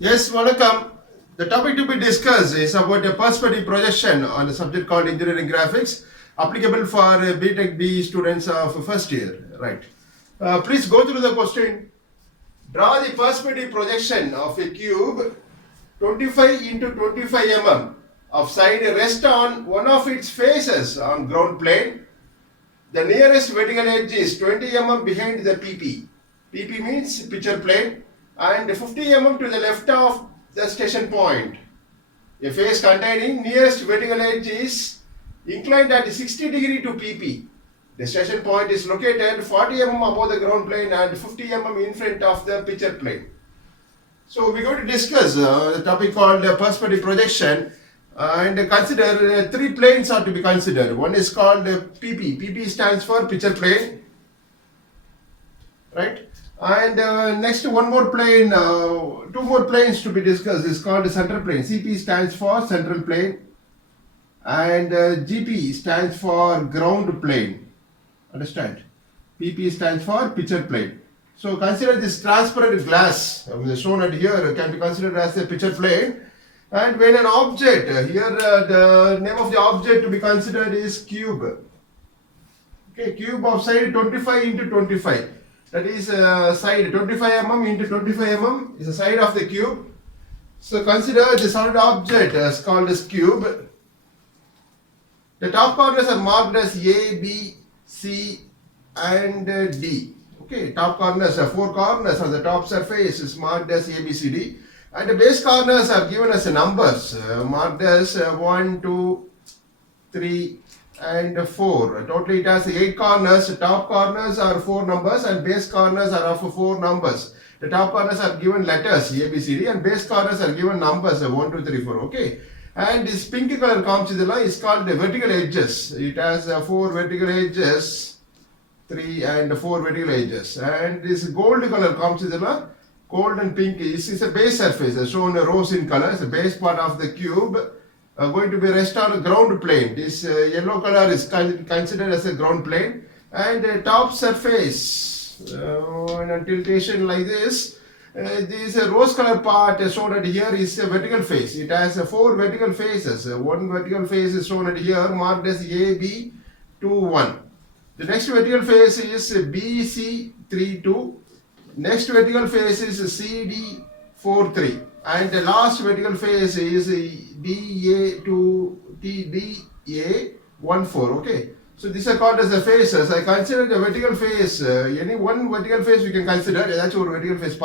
Yes, welcome. The topic to be discussed is about a perspective projection on a subject called engineering graphics, applicable for BTech B students of first year. Right. Please go through the question. Draw the perspective projection of a cube 25 into 25 mm of side rest on one of its faces on ground plane. The nearest vertical edge is 20 mm behind the PP. PP means picture plane, and 50 mm to the left of the station point. A face containing nearest vertical edge is inclined at 60 degree to PP. The station point is located 40 mm above the ground plane and 50 mm in front of the picture plane. So we're going to discuss the topic called perspective projection and consider three planes are to be considered. One is called PP. PP stands for picture plane, right? And next one more plane, two more planes to be discussed is called center plane. CP stands for central plane and GP stands for ground plane. Understand? PP stands for picture plane. So consider this transparent glass shown at here can be considered as a picture plane. And when an object, here the name of the object to be considered is cube. Okay, cube of side 25 into 25. That is side 25 mm into 25 mm is the side of the cube. So consider the solid object as called as cube. The top corners are marked as A, B, C and D. Okay, top corners are four corners on the top surface is marked as A, B, C, D. And the base corners are given as numbers marked as 1, 2, 3 and 4. Totally it has 8 corners. Top corners are 4 numbers and base corners are of 4 numbers. The top corners are given letters A, B, C, D and base corners are given numbers 1, 2, 3, 4. Okay. And this pink color kamchidala is called the vertical edges. It has 4 vertical edges, 3 and 4 vertical edges. And this gold color kamchidala, gold and pink is a base surface shown rose in color. The base part of the cube going to be rest on a ground plane. This yellow color is considered as a ground plane, and top surface in tiltation like this. This rose color part shown at here is a vertical face. It has 4 vertical faces. One vertical face is shown at here marked as A, B, 2, 1. The next vertical face is B, C, 3, 2. Next vertical face is C, D, 4, 3. And the last vertical face is DA to TDA 1, 4. Okay. So these are called as the faces. I consider the vertical face. Any one vertical face we can consider. That's one vertical face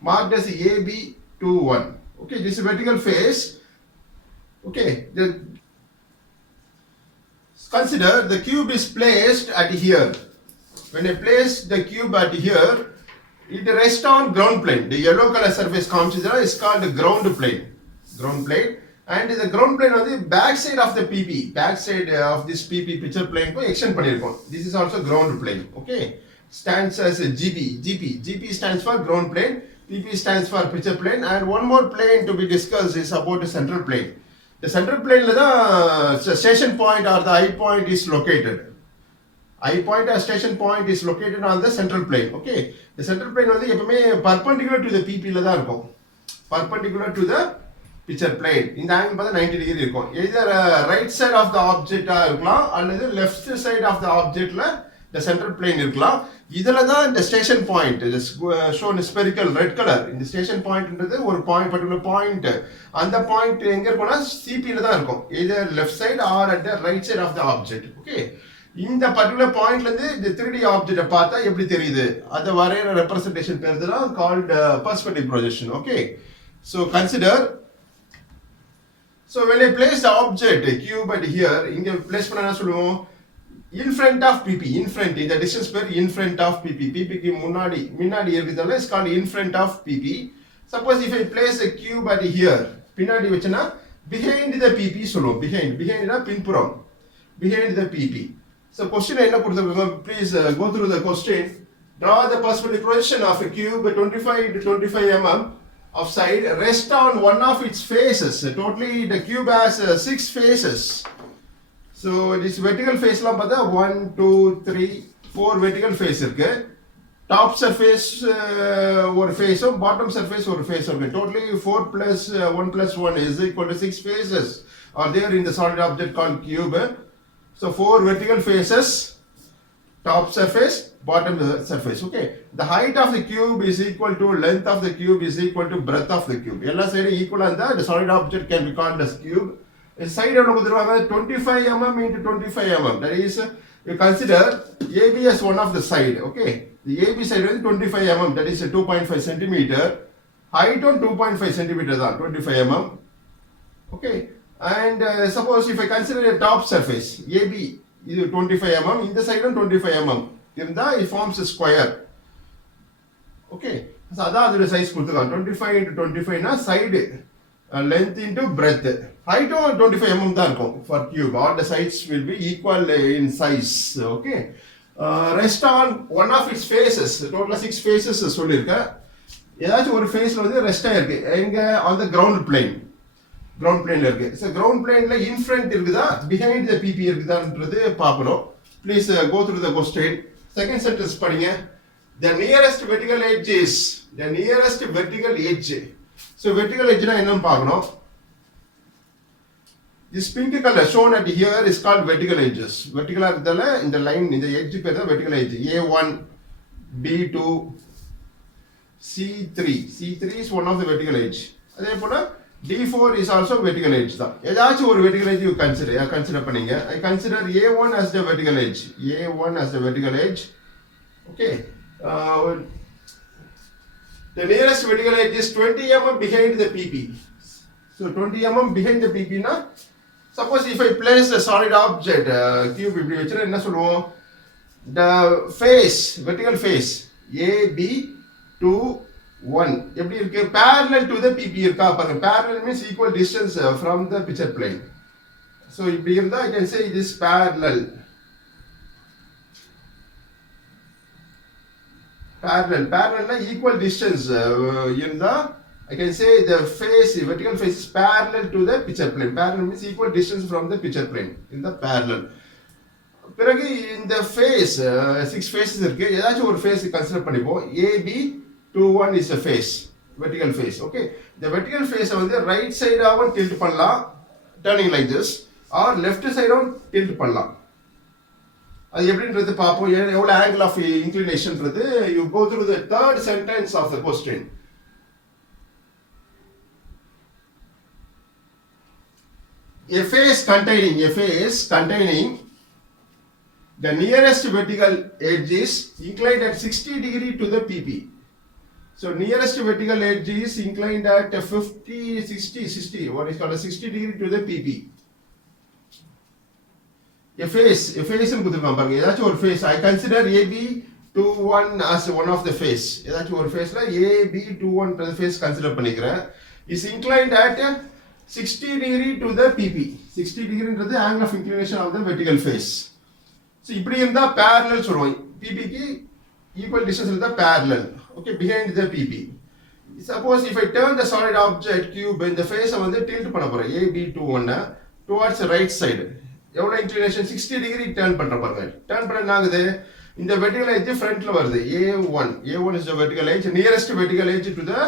marked as AB 2, 1. Okay. This is vertical face. Okay. Consider the cube is placed at here. When I place the cube at here, it rests on ground plane. The yellow color surface is called the ground plane. Ground plane. And the ground plane on the back side of the PP. Back side of this PP picture plane. Extend this is also ground plane. Okay. Stands as a GB. GP stands for ground plane. PP stands for picture plane. And one more plane to be discussed is about the central plane. The central plane, the station point or the eye point is located. Eye point or station point is located on the central plane. Okay. The central plane is perpendicular to the PP. Perpendicular to the picture plane. In the angle 90 degree. Either right side of the object or the left side of the object, the central plane. This is the station point. It is shown spherical red color. In the station point, one particular point. And the point CP. Either left side or at the right side of the object. Okay. In the particular point, the 3D object பார்த்தா எப்படி தெரியுது அத வரையற representation பேர் தான் called perspective projection. Okay. So consider. So when I place the object cube at here, இங்க place பண்ணா என்ன சொல்லுவோம்? In front of PP. In front. இந்த distance பேர் in front of PP. PP க்கு முன்னாடி இருக்குதல்ல is called in front of PP. Suppose if I place a cube at here, பின்னாடி வெச்சனா behind the PP சொல்லுவோம். Behind னா பின்புறம். Behind the PP. So question please go through the question. Draw the perspective projection of a cube 25 to 25 mm of side rest on one of its faces. Totally the cube has 6 faces. So this vertical face 1, 2, 3, 4 vertical face. top surface ஒரு ஃபேஸும் bottom surface ஒரு ஃபேஸும் இருக்கு. Totally 4 plus 1 plus 1 is equal to 6 faces are there in the solid object called cube. So 4 vertical faces, top surface, bottom surface. Okay, the height of the cube is equal to length of the cube is equal to breadth of the cube. எல்லா சைடும் ஈக்குவலா இருந்தா the solid object can be called as cube. Side எவ்வளவு கொடுத்திருக்காங்க 25 mm into 25 mm. That is, you consider AB as one of the side. Okay, the AB side is 25 mm, that is 2.5 centimeter. Height on 2.5 centimeter தான் 25 mm. Okay, and suppose if I consider a top surface AB இது 25 mm, இந்த சைடும் 25 mm இருந்தா it forms a square. Okay, so அதான் அதோட சைஸ் கொடுத்திருக்காங்க 25 into 25 னா side length into breadth. Height 25 mm தான் இருக்கும் for cube. All the sides will be equal in size. Okay, rest on one of its faces. Total 6 faces சொல்லிருக்கேன். ஏதாச்சும் ஒரு ஃபேஸ்ல வந்து ரெஸ்ட் ஆயிருக்கு எங்க on the ground plane. ground plane இருக்கு. So ground planeல in front இருக்குதா behind the PP இருக்குதான்றது பார்க்கணும். Please go through the question. Second sentence படிங்க. The nearest vertical edge is the nearest vertical edge. So vertical edge னா என்னன்னு பார்க்கணும். This pink color shown at here is called vertical edges. Vertical இருக்குதல இந்த லைன் இந்த edge பேர் தான் vertical edge. A1, B2, C3. C3 is one of the vertical edge. அதே போல D4 is also vertical edge தான். ஏதாச்சும் ஒரு vertical edge you consider பண்ணீங்க. I consider A1 as the vertical edge. A1 as the vertical edge. Okay. The nearest vertical edge is 20 mm behind the PP. So 20 mm behind the PP na. Suppose if I place a solid object cube இப்படி வச்சா என்ன சொல்லுவோம்? The face, vertical face AB 2 1 எப்படி இருக்கு parallel to the PP இருக்கா பாருங்க. Parallel means equal distance from the picture plane. So இப்படி இருந்தா I can say it is parallel. Parallel na equal distance இருந்தா I can say the face, vertical face is parallel to the picture plane. Parallel means equal distance from the picture plane in the parallel. பிறகு இந்த face 6 faces இருக்கு. ஏதாச்சும் ஒரு face consider பண்ணிப்போம். AB 21 is a face, vertical face. Okay, the vertical face வந்து right side ஆவும் tilt பண்ணலாம் turning like this, or left side ஆவும் tilt பண்ணலாம். அது எப்படின்றது பாப்போம். எவ்வளவு angle of inclinationன்றது you go through the third sentence of the question. A face containing the nearest vertical edge is inclined at 60 degree to the PP. So nearest vertical edge is inclined at 60, what is called a 60 degree to the PP. A face னு கொடுத்திருக்காங்க பாருங்க. ஏதாச்சும் ஒரு face I consider AB21 as one of the face. ஏதாச்சும் ஒரு faceல AB21 ன்ற face consider பண்ணிக்கிறேன். Is inclined at 60 degree to the PP. 60 degree ன்றது angle of inclination of the vertical face. So இப்படி இருந்தா parallel சொல்லுவோம். PP க்கு equal distance இருந்தா parallel. Okay, behind the PP. Suppose if I turn the solid object cube in the face வந்து tilt பண்ண போறேன். AB21 towards the right side. எவ்வளவு inclination 60 degree turn பண்ற பாருங்க. turn பண்ண என்ன ஆகுது? இந்த vertical edge ஃப்ரண்ட்ல வருது. A1 is the vertical edge, nearest vertical edge to the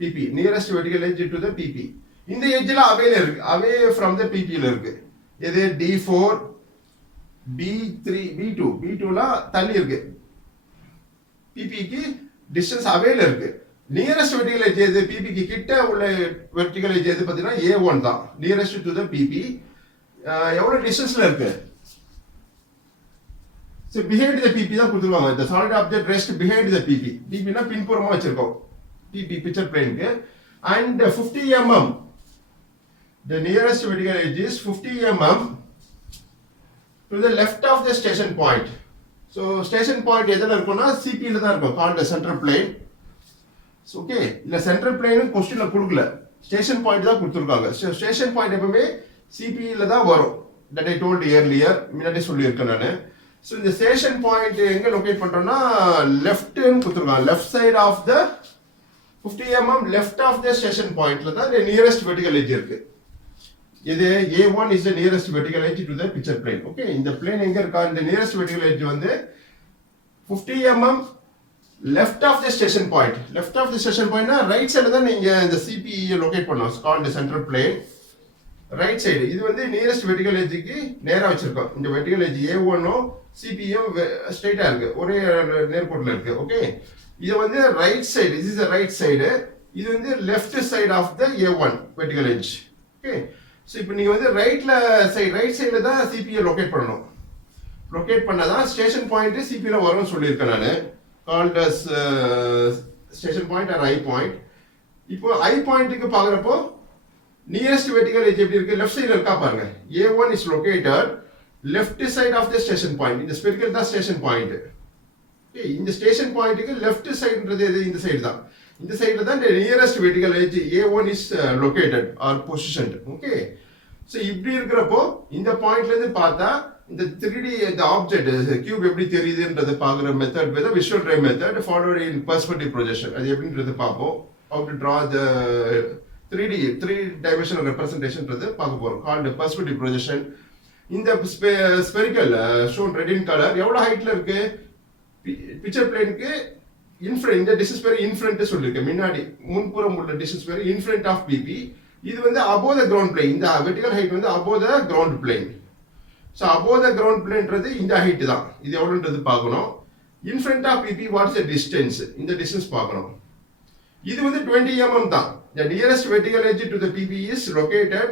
PP. Nearest vertical edge to the PP. இந்த edgeல அவேல இருக்கு. away from the PP ல இருக்கு. இது D4, B3, B2ல தள்ளி இருக்கு. PP க்கு distance அவேல இருக்கு. nearest vertical edge எது? PP க்கு கிட்ட உள்ள vertical edge எது பாத்தீங்கன்னா A1 தான். nearest to the PP. எவ்வளவு டிஸ்டன்ஸ்ல இருக்கு? So behind the PP தான் கொடுத்துருவாங்க. The solid object rest behind the PP. PP னா பின்புறமா வச்சிருக்கோம். PP picture plane க்கு. And 50 mm. The nearest vertical edge is 50 mm to the left of the station point. So station point எதுல இருக்கும்னா CP ல தான் இருக்கும். called the central plane. So okay, இல்ல central plane क्वेश्चनல கொடுக்கல. Station point தான் கொடுத்திருக்காங்க. Station point எப்பவுமே CP ல தான் வரும். That I told earlier. முன்னாடி சொல்லியிருக்கேன் நானு. So இந்த station point எங்க லொகேட் பண்றோம்னா left ன்னு கொடுத்திருக்காங்க. Left side of the 50 mm left of the station point ல தான் the nearest vertical edge இருக்கு. இது A1 is the nearest vertical edge to the picture plane. Okay, இந்த plane எங்க இருக்கா? இந்த nearest vertical edge வந்து 50 mm left of the station point. Left of the station point na right side தான் நீங்க இந்த CPE locate பண்ணனும். It's called the central plane. Right side இது வந்து nearest vertical edge க்கு நேரா வச்சிருக்கோம். இந்த vertical edge A1 ஓ CPE ஸ்ட்ரைட்டா இருக்கு. ஒரே நேர்கோட்டுல இருக்கு. ஓகே. இது வந்து right side. This is the right side. இது வந்து left side of the A1 vertical edge. Okay. So இப்போ நீங்க வந்து right sideல தான் CPE locate பண்ணனும். Locate பண்ணாதான் station point CPE ல வரும்னு சொல்லிருக்கேன் நானு. Called as station point or eye point. இப்போ eye point க்கு பாக்குறப்போ nearest vertical edge எப்படி இருக்கு? Left side இருக்கா பாருங்க. A1 is located left side of the station point. இந்த spherical தான் station point. Okay, இந்த station point க்கு left sideன்றது எது? இந்த சைடு தான். இந்த சைடுல தான் the nearest vertical edge A1 is located or positioned. Okay. So இப்படி இருக்கிறப்போ இந்த பாயிண்ட்ல இருந்து பார்த்தா இந்த 3D the object cube எப்படி தெரியுதுன்றதை பார்க்குற மெத்தட் பேர் visual ray method followed in perspective projection. அது எப்படின்றது பார்ப்போம். How to draw the 3D representation பார்க்க போறோம். Called perspective projection. இந்த spherical shown red in color எவ்வளவு ஹைட்ல இருக்கு? பிக்சர் பிளேனுக்கு இன்ஃப்ரண்ட் இந்த டிஸ்டன்ஸ் பேர் இன்ஃப்ரண்ட் சொல்லிருக்கேன். முன்னாடி முன்புறம் உள்ள டிஸ்டன்ஸ் பேர் இன்ஃப்ரண்ட் ஆஃப் பிபி. இது வந்து above the ground plane. இந்த vertical height வந்து above the ground plane. So above the ground planeன்றது இந்த ஹைட் தான். இது எவ்வளவுன்றது பார்க்கணும். In front of PP what is the distance? இந்த டிஸ்டன்ஸ் பார்க்கணும். இது வந்து 20 mm தான். The nearest vertical edge to the PP is located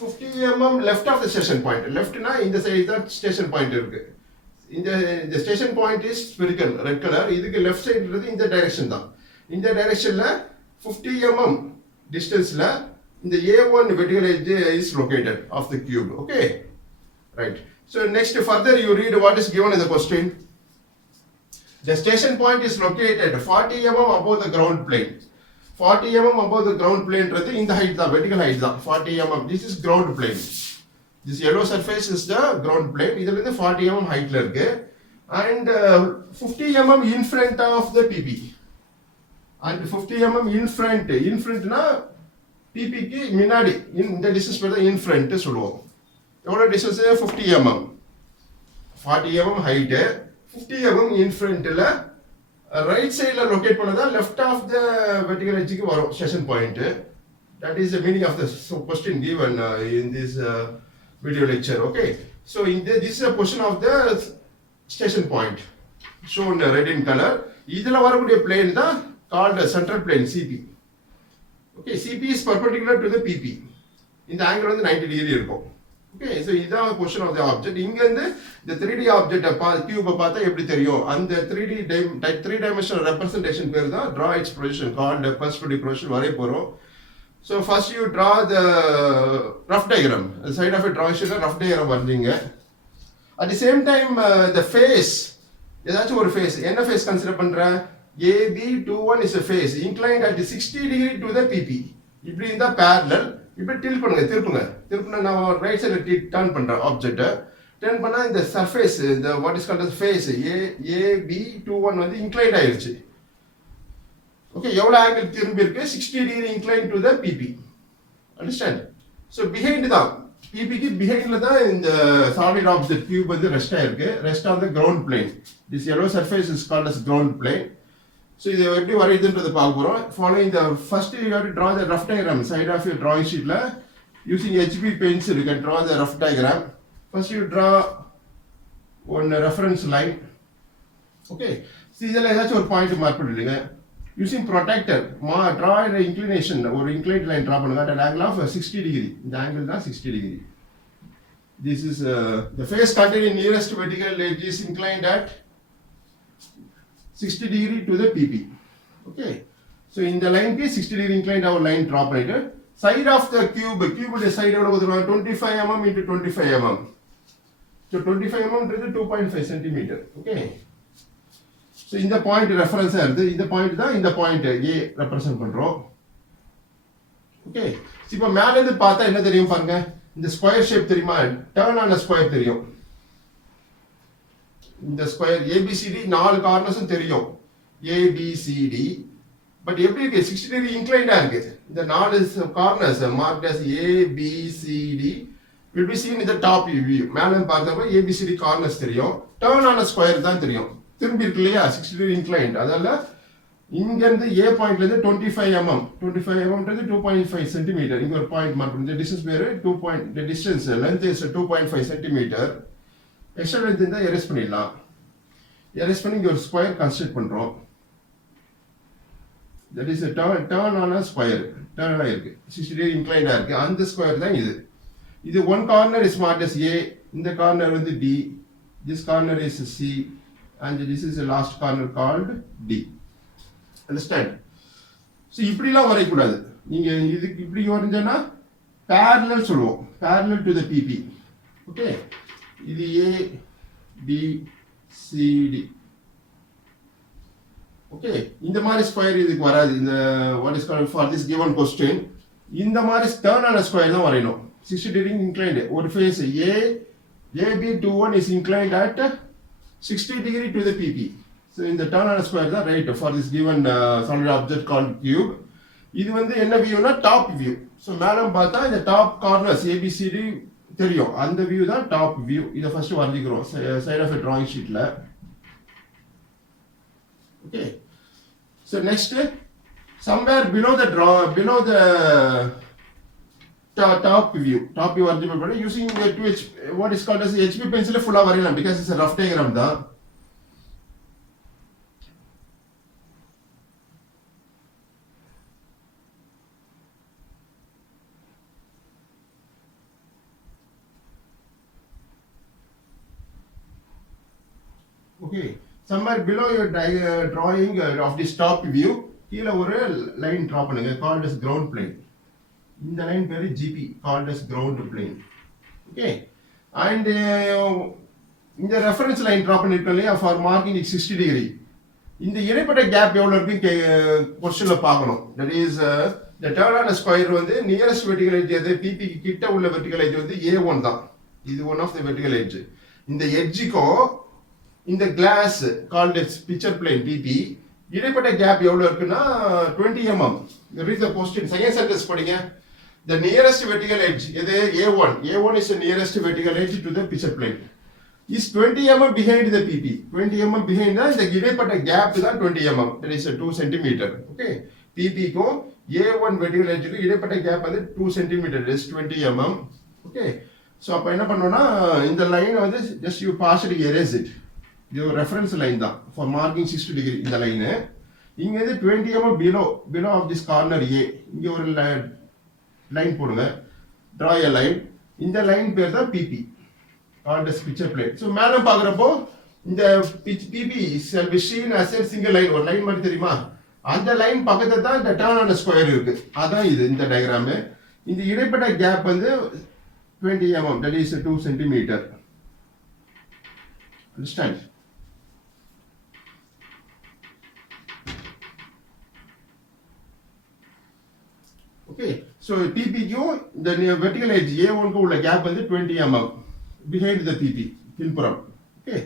50 mm left of the station point. Leftனா இந்த சைடு தான் ஸ்டேஷன் பாயிண்ட் இருக்கு. இந்த station point is spherical red colour. இதுக்கு லெஃப்ட் சைடுன்றது இந்த டைரக்ஷன் தான். இந்த டைரக்ஷன்ல 50 mm டிஸ்டன்ஸ்ல இந்த A1 vertical edge is located of the cube. Okay, right. So next further you read what is given in the question. The station point is located 40 mm above the ground plane. 40 mm above the ground plane ன்றது இந்த ஹைட் தான், vertical height தான் 40 mm. This is ground plane. This yellow surface is the ground plane. இதுல இருந்து 40 mm ஹைட்ல இருக்கு. And 50 mm in front of the PP. And 50 mm in front னா PP க்கு முன்னாடி இந்த டிஸ்டன்ஸ் பேர் தான் in front சொல்லுவோம். எவ்வளவு distance? 50 mm. 40 mm height, 50 mm in frontல right sideல லொகேட் பண்ணதா left of the vertical edge க்கு வரும் station point. That is the meaning of the question given in this video lecture. Okay, so this is a question of the station point shown red in color. இதுல வரக்கூடிய plane தான் called central plane CP. Okay, CP is perpendicular to the PP. இந்த angle வந்து 90 degree இருக்கும். Okay, so இதான் question of the object. இங்க இருந்து இந்த 3D object cube பார்த்தா எப்படி தெரியும்? அந்த 3 dimensional representation பேர் தான் draw its projection called perspective projection வரைய போறோம். So first you draw the rough diagram. The side of a drawing sheet rough diagram வரைஞ்சீங்க. At the same time the face ஏதாச்சும் ஒரு face என்ன face கன்சிடர் பண்ற? AB21 is a face inclined at 60 degree to the PP. இப்படி இருந்தா parallel. இப்படி டில்ட் பண்ணுங்க, திருப்புனா நான் ரைட் சைடுல டர்ன் பண்றேன் ஆப்ஜெக்ட்டை. டர்ன் பண்ணா இந்த சர்ஃபேஸ் இந்த what is called as face AB21 வந்து இன்க்ளைன்ட் ஆயிருச்சு. ஓகே, எவ்வளவு ஆங்கிள் திரும்பி இருக்கு? 60 degree inclined to the PP. Understand? So behind தான், பிபிக்கு பிஹைண்ட்ல தான் இந்த சாலிட் ஆப்ஜெக்ட் கியூப் வந்து ரெஸ்ட் ஆயிருக்கு. Rest on the ground plane. This yellow surface is called as ground plane. So இது எப்படி வரையுதுன்றது பார்க்க போறோம். Following the first you have to draw the rough diagram side of your drawing sheet la using HB pencil you can draw the rough diagram. First you draw one reference line. Okay, see இதல ஏதாச்சும் ஒரு point mark பண்ணிடுங்க. Using protractor draw an inclination ஒரு inclined line draw பண்ணுங்க at an angle of 60 degree. இந்த angle தான் 60 degree. This is the face contained in nearest vertical edge is inclined at 60 degree to the PP. Okay, so in the line is 60 degree inclined our line draw பண்ணிட்டு side of the cube உடைய side எவ்வளவு கொடுத்துருவாங்க? 25 mm into 25 mm. So 25 mm ன்றது 2.5 cm. Okay, so இந்த பாயிண்ட் ரெஃபரன்ஸா இருக்கு. இந்த பாயிண்ட் தான் இந்த பாயிண்ட் A ரெப்ரசன்ட் பண்றோம். Okay, இப்போ மேல இருந்து பார்த்தா என்ன தெரியும் பாருங்க? இந்த ஸ்கொயர் ஷேப் தெரியுமா? டர்ன் ஆன ஸ்கொயர் தெரியும். இந்த ஸ்கொயர் ABCD நாலு கார்னர்ஸும் தெரியும். ABCD பட் எப்படி இருக்கு? 60 டிகிரி இன்க்ளைன்டா இருக்கு. இந்த நாலு corners marked as ABCD will be seen in the top view. மேலே பார்த்தப்ப ABCD corners தெரியும். Turn on a square தான் தெரியும். திரும்பி இருக்கு இல்லையா 60 degree inclined. அதால இங்கேருந்து A பாயிண்ட்லேருந்து 25 mm 25 mmன்றது 2.5 cm. இங்கே ஒரு பாயிண்ட் மார்க் பண்ணி டிஸ்டன்ஸ் பேர் 2 point the distance length is 2.5 cm. Extra length இருந்தால் எரேஸ் பண்ணிடலாம். எரேஸ் பண்ணி இங்கே ஒரு ஸ்கொயர் கன்ஸ்ட்ரக்ட் பண்ணுறோம். that is a turn on a square. Turn ஆகிருக்கு 60 degree inclined இருக்கு. அந்த ஸ்கொயர் தான் இது. இது one corner is marked as A, இந்த corner வந்து B, this corner is C, and this is the last corner called D. Understand? So இப்படிலாம் வரையக்கூடாது. நீங்க இதுக்கு இப்படி வரைஞ்சனா parallel சொல்லுவோம். Parallel to the PP. Okay? இது A, B, C, D. Okay? இந்த மாதிரி ஸ்கொயர் இதுக்கு வராது. இந்த what is called for this given question. இந்த மாதிரி turn on a square தான் வரையணும். 60 degree inclined. ஒரு face AB21 is inclined at 60 degree to the PP. So in the turn on a square தான் right for this given solid object called cube. இது வந்து என்ன வியூனா டாப் வியூ. ஸோ மேலே பார்த்தா இந்த டாப் கார்னர்ஸ் ABCD தெரியும். அந்த வியூ தான் டாப் வியூ. இதை ஃபர்ஸ்ட் வரைஞ்சிக்கிறோம் சைட் ஆஃப் டிராயிங் ஷீட்ல. Okay. So next somewhere below the top view வரைஞ்சி using the 2H what is called as HB pencil full வரையலாம் because it's a rough diagram தான். Okay, somewhere below your drawing of this top view கீழ ஒரு line draw பண்ணுங்க called as ground plane. இந்த லைன் பேரு GP called as ground plane. Okay, and இந்த reference line draw பண்ணிருக்கோம் இல்லையா for marking 60 degree. இந்த இடைப்பட்ட கேப் எவ்வளவு இருக்கு क्वेश्चनல பார்க்கணும். that is the turn on a square வந்து nearest vertical edge எது PP க்கு கிட்ட உள்ள vertical edge வந்து A1 தான். இது one of the vertical edge. இந்த எட்ஜுக்கும் இந்த glass called as picture plane PP இடைப்பட்ட கேப் எவ்வளவு இருக்குன்னா 20 mm. read the question second sentence படிங்க. the nearest vertical edge எது A1 is the nearest vertical edge to the picture plane is 20 mm behind the PP. 20 mm behind தான் இந்த இடைப்பட்ட கேப் தான் 20 mm, that is 2 cm. okay, PP க்கும் A1 vertical edge க்கு இடைப்பட்ட கேப் வந்து 2 cm, that is 20 mm. okay, so அப்ப என்ன பண்ணோம்னா இந்த லைன் வந்து just you partially erase it. இது ஒரு ரெஃபரன்ஸ் லைன் தான் for marking 60 degree. இந்த லைன் இங்க இருந்து 20 mm below of this corner A இங்க ஒரு லைன் போடுங்க, draw a line. இந்த லைன் பேர் தான் PP called as picture plane. so மேல பாக்குறப்போ இந்த PP shall be seen as a single line. ஒரு லைன் மாதிரி தெரியுமா, அந்த லைன் பக்கத்துல தான் இந்த turn on a square இருக்கு. அதான் இது இந்த டயகிராம். இந்த இடைப்பட்ட கேப் வந்து 20 mm, that is 2 cm. understand? okay, so PP க்கும் the vertical edge A1 க்கு உள்ள கேப் வந்து 20 mm behind the PP பின்புறம். okay,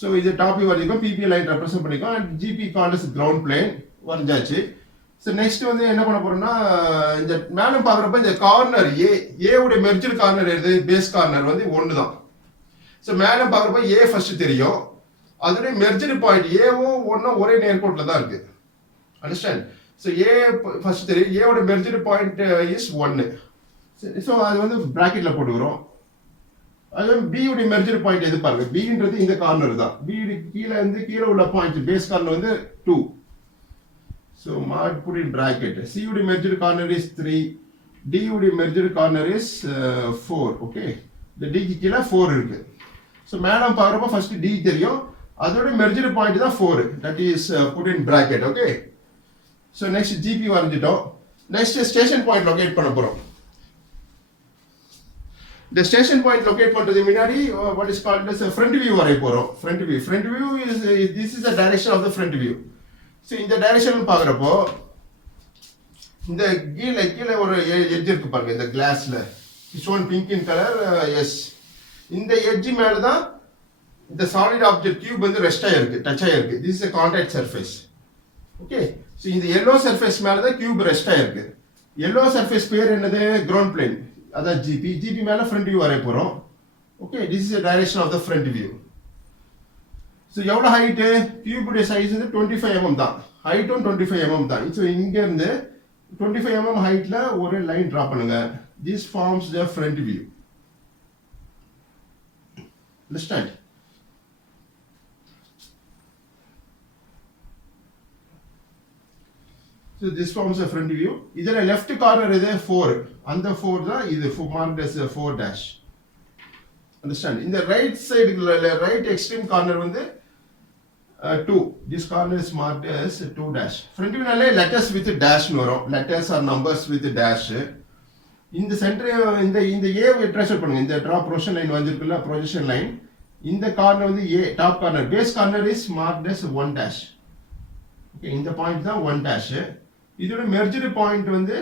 so இது டாப் வியூ வரைக்கும் PP லைன் ரெப்ரசன்ட் பண்ணிக்கோம். and GP called as ground plane வரைஞ்சாச்சு. so next வந்து என்ன பண்ண போறோம்னா இந்த மேல பாக்குறப்ப இந்த கார்னர் A உடைய மெர்ஜர் கார்னர் எது பேஸ் கார்னர் வந்து 1 தான். so மேல பாக்குறப்ப A ஃபர்ஸ்ட் தெரியும், அதோட மெர்ஜர் பாயிண்ட் ஏவும் 1 ஒரே நேர்கோட்டில் தான் இருக்கு. understand? so A ஃபர்ஸ்ட் தெரியும், A ஓட மெர்ஜர் பாயிண்ட் இஸ் 1. so அது வந்து பிராக்கெட்ல போட்டுக்கிறோம். அது B உடைய மெர்ஜர் பாயிண்ட் எது பாருங்க, B ன்றது இந்த கார்னர் தான். B கீழ உள்ள பாயிண்ட் பேஸ் கார்னர் வந்து 2. so mark put in bracket. C உடைய மெர்ஜர் கார்னர் இஸ் 3, D உடைய merger corner is 4. okay, the D க்கு கீழ 4 இருக்கு. so மேடம் பாக்குறப்ப ஃபர்ஸ்ட் D தெரியும், அதோட மெர்ஜர் பாயிண்ட் தான் 4, that is put in bracket. okay, so next GP வரைஞ்சிட்டோம். next ஸ்டேஷன் பாயிண்ட் லொகேட் பண்ண போறோம். the station point locate பண்றது முன்னாடி what is called as a front view வரைய போறோம். front view is this is the direction of the front view. so இந்த டைரக்ஷன் பாக்குறப்போ இந்த கீழ ஒரு எட்ஜ் இருக்கு பாருங்க, இந்த கிளாஸ்ல shown pink in color. yes, இந்த எட்ஜ் மேல தான் இந்த solid object cube வந்து ரெஸ்ட் ஆயிருக்கு, டச் ஆயிருக்கு. this is a contact surface. okay, so இந்த yellow surface மேல தான் cube ரெஸ்ட் ஆயிருக்கு. yellow surface பேர் என்னது, ground plane. அதான் ஜிபி மேலே ஃப்ரண்ட் வியூ வரைய போகிறோம். Okay, this is direction of the front view. So எவ்வளோ ஹைட்டு, கியூபுடைய சைஸ் வந்து 25 mm தான், ஹைட்டும் 25 mm தான். ஸோ இங்கேருந்து 25 mm ஹைட்டில் ஒரு லைன் ட்ரா பண்ணுங்க. This forms the front view. Understand? So this forms a front view. இதில் left corner இது 4, அந்த 4 தான் இது marked as 4 dash. Understand? இந்த right side right extreme corner வந்து 2. This corner is marked as 2 dash. Front view நாலே letters with dash வரும். Letters or numbers with dash. இந்த center இந்த A ட்ரேஸ் பண்ணுங்க. இந்த draw projection line வந்திருக்குல்ல, projection line. இந்த corner வந்து A, top corner, base corner is marked as 1 dash. Okay, இந்த point தான் 1 dash. இதோட மெர்ஜ்டு பாயிண்ட் வந்து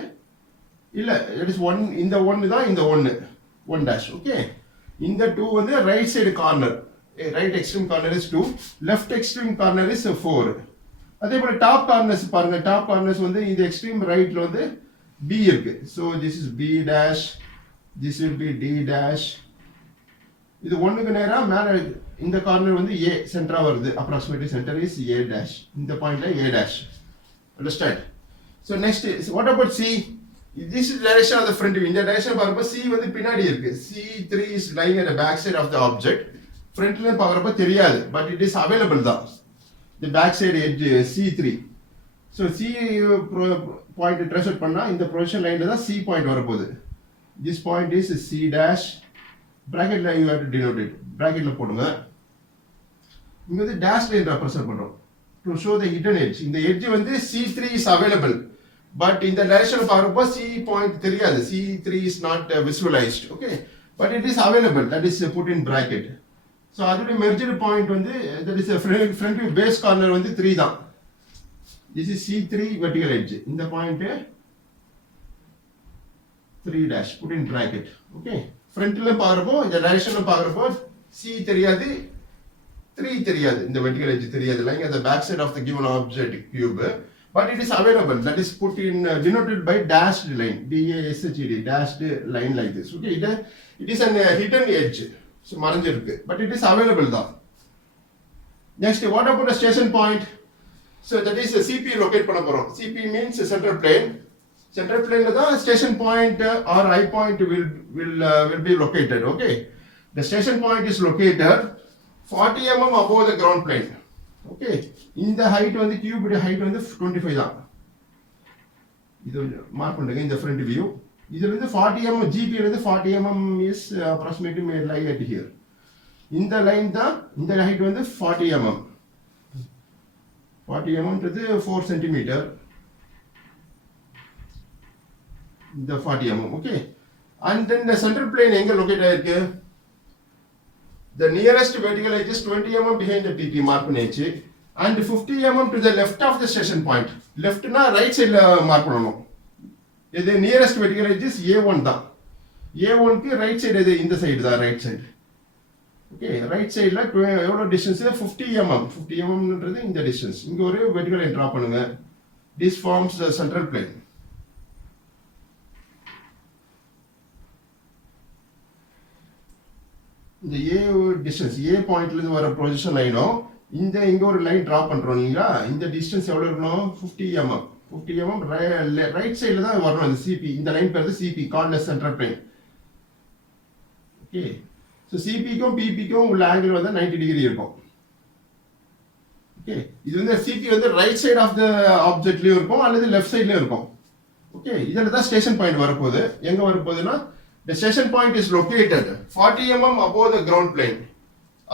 இல்ல, இட் இஸ் 1, இந்த 1 தான் இந்த 1 dash. ஓகே, இந்த 2 வந்து right side corner, right extreme corner is 2, left extreme corner is 4. அதே போல டாப் கார்னர்ஸ் பாருங்க, டாப் கார்னர்ஸ் வந்து இந்த எக்ஸ்ட்ரீம் ரைட்ல வந்து B இருக்கு. So this is B dash, this will be D dash. இது 1க்கு நேரா மேல இந்த கார்னர் வந்து A சென்டரா வருது, approximately centre is A dash. இந்த பாயிண்ட்ல A dash. Understand? So next is, what about C? This is direction of the front view. In the direction பார்ப்ப C வந்து பின்னாடி இருக்கு. C3 is lying at the back side of the object. Frontல பார்க்கறப்ப தெரியாது, but it is available தான். The back side edge C3. So C point trace out பண்ணா இந்த projection lineல தான் C point வரப்போகுது. This point is C dash. Bracketல you have to denote it. Bracketல போடுங்க. இங்க வந்து dash line represent பண்றோம் to show the hidden edge. இந்த edge வந்து C3 is available, but in the direction பார்க்கறப்ப C point தெரியாது. C3 is not visualized. Okay, but it is available, that is put in bracket. So அதோட merged point வந்து, that is a front view base corner வந்து 3 தான். This is C3 vertical edge. இந்த point 3 dash put in bracket. Okay, frontல பார்க்கறப்போ இந்த directionல பார்க்கறப்போ C தெரியாது, 3 தெரியாது, இந்த vertical edge தெரியாது, lying at the back side of the given object cube, but it is available, that is put in denoted by dashed line, D-A-S-H-E-D, dashed line like this. Okay, it is an hidden edge, so மறைஞ்சிருக்கு, but it is available தான். Next, what about the station point? So that is CP locate பண்ண போறோம். CP means central plane. Central plane ல தான் station point or eye point will be located. Okay, the station point is located 40 mm above the ground plane. Okay, இந்த height வந்து cube height வந்து 25 தான். இது மார்க் பண்ணுங்க, இந்த front view. இதுல இருந்து 40 mm, GP ல இருந்து 40 mm is approximately may lie at here. இந்த லைன் தான், இந்த height வந்து 40 mm. 40 mm ன்றது 4 cm. இந்த 40 mm. Okay, and then the central plane எங்க லொகேட் ஆயிருக்கு? The nearest vertical edge is 20 mm behind the PP, mark பண்ணியாச்சு, and 50 mm to the left of the station point. Left na right side mark பண்ணணும். இது nearest vertical edge is A1 தான். A1 க்கு right side இது இந்த side தான், right side. Okay, right side ல எவ்வளவு distance? 50 mm. 50 mm ன்றது இந்த distance. இங்க ஒரு vertical line draw பண்ணுங்க. This forms the central plane. இந்த A distance, A பாயிண்ட்ல இருந்து வர ப்ரொஜெக்ஷன் லைனும் இங்க ஒரு லைன் டிரா பண்றோம் இல்லையா, இந்த டிஸ்டன்ஸ் எவ்வளவு இருக்கணும்? 50 mm. 50 mm ரைட் சைடுல தான் வரணும். இந்த CP, இந்த லைன் பேர் CP, coordinate centre plane. Okay, so CP க்கும் PP க்கும் உள்ள ஆங்கிள் வந்து 90 டிகிரி இருக்கும். ஓகே, இது வந்து CP வந்து ரைட் சைடு ஆஃப் தி ஆப்ஜெக்ட்லயும் இருக்கும் அல்லது லெஃப்ட் சைடுலயும் இருக்கும். ஓகே, இதல தான் ஸ்டேஷன் பாயிண்ட் வரப்போகுது. எங்க வரப்போகுதுன்னா, the station point is located 40 mm above the ground plane.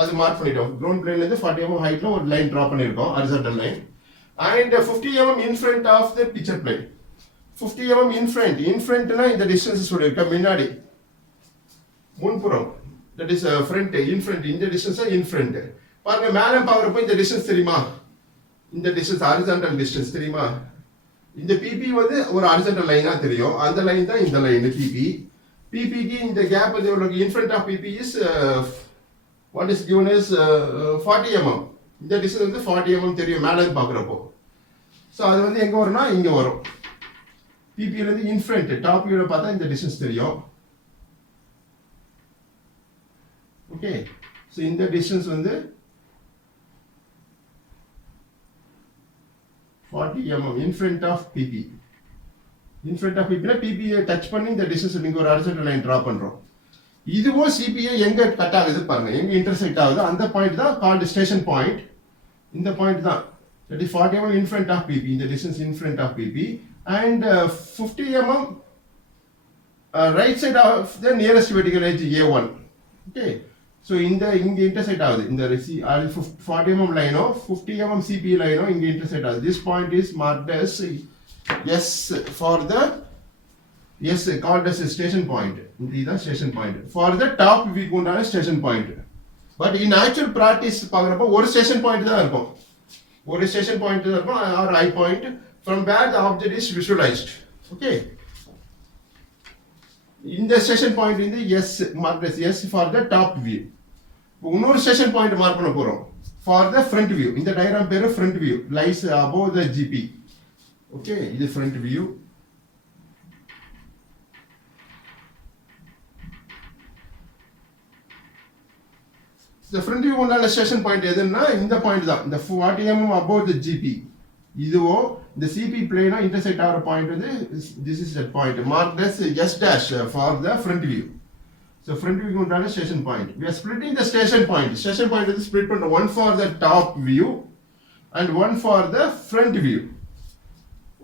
அது மார்க் பண்ணிட்டோம். ground plane ல இருந்து 40 mm ஹைட்ல ஒரு லைன் டிரா பண்ணிருக்கோம், horizontal line, and 50 mm in front of the picture plane. 50 mm in front னா இந்த டிஸ்டன்ஸ் சொல்லிருக்க, முன்னாடி முன்புறம், that is front, in front, இந்த டிஸ்டன்ஸ் in front. பாருங்க, மேல பாக்குறப்ப இந்த டிஸ்டன்ஸ் தெரியுமா? இந்த டிஸ்டன்ஸ் horizontal distance தெரியுமா? இந்த PP வந்து ஒரு horizontal லைனா தெரியும், அந்த லைன் தான் இந்த லைன் PP. PP க்கு இந்த கேப் வந்து எவ்வளவு? in front of PP is what is given as 40 mm. இந்த டிஸ்டன்ஸ் வந்து 40 mm தெரியும் மேல இருந்து பார்க்கறப்போ. சோ அது வந்து எங்க வரும்னா இங்க வரும். PP ல இருந்து in front டாப் வியூல பார்த்தா இந்த டிஸ்டன்ஸ் தெரியும். Okay, so in the distance வந்து 40 mm in front of PP. In front of PP னா PP டச் பண்ணி இந்த டிஸ்டன்ஸ் நீங்க ஒரு ஹாரிசான்டல் லைன் டிரா பண்றோம். இதுவும் CPA எங்க கட் ஆகுது பாருங்க, எங்க இன்டர்செக்ட் ஆகுது அந்த பாயிண்ட் தான் கால்ட் ஸ்டேஷன் பாயிண்ட். இந்த பாயிண்ட் தான், that is 40 mm in front of PP, இந்த distance in front of PP, and 50 mm right side of the nearest vertical edge A1. Okay, so இந்த இங்க இன்டர்செக்ட் ஆகுது, இந்த 40 mm லைனோ 50 mm CP லைனோ இங்க இன்டர்செக்ட் ஆகுது. This point is marked as S for the yes called as a station point. இதுதான் station point for the top view உண்டான station point. But in actual practice பார்க்குறப்போ ஒரு ஸ்டேஷன் பாயிண்ட் தான் இருக்கும், ஒரு ஸ்டேஷன் பாயிண்ட் தான் இருக்கும் or eye point from where the object is visualized. Okay, இந்த ஸ்டேஷன் பாயிண்ட் வந்து S marked as S for the top view. இன்னொரு ஸ்டேஷன் பாயிண்ட் மார்க் பண்ண போறோம் for the front view. இந்த டயகிராம் பேரு front view lies above the GP. Okay, இது front view. The front view உண்டான station point எதுன்னா இந்த பாயிண்ட் தான், இந்த 40 mm above the GP. இதுவோ இந்த CP plane intersect ஆகிற பாயிண்ட் வந்து this is that point marked as S dash for the front view. So front view உண்டான station point. We are splitting the station point. Station point is split பண்ண one for the top view and one for the front view.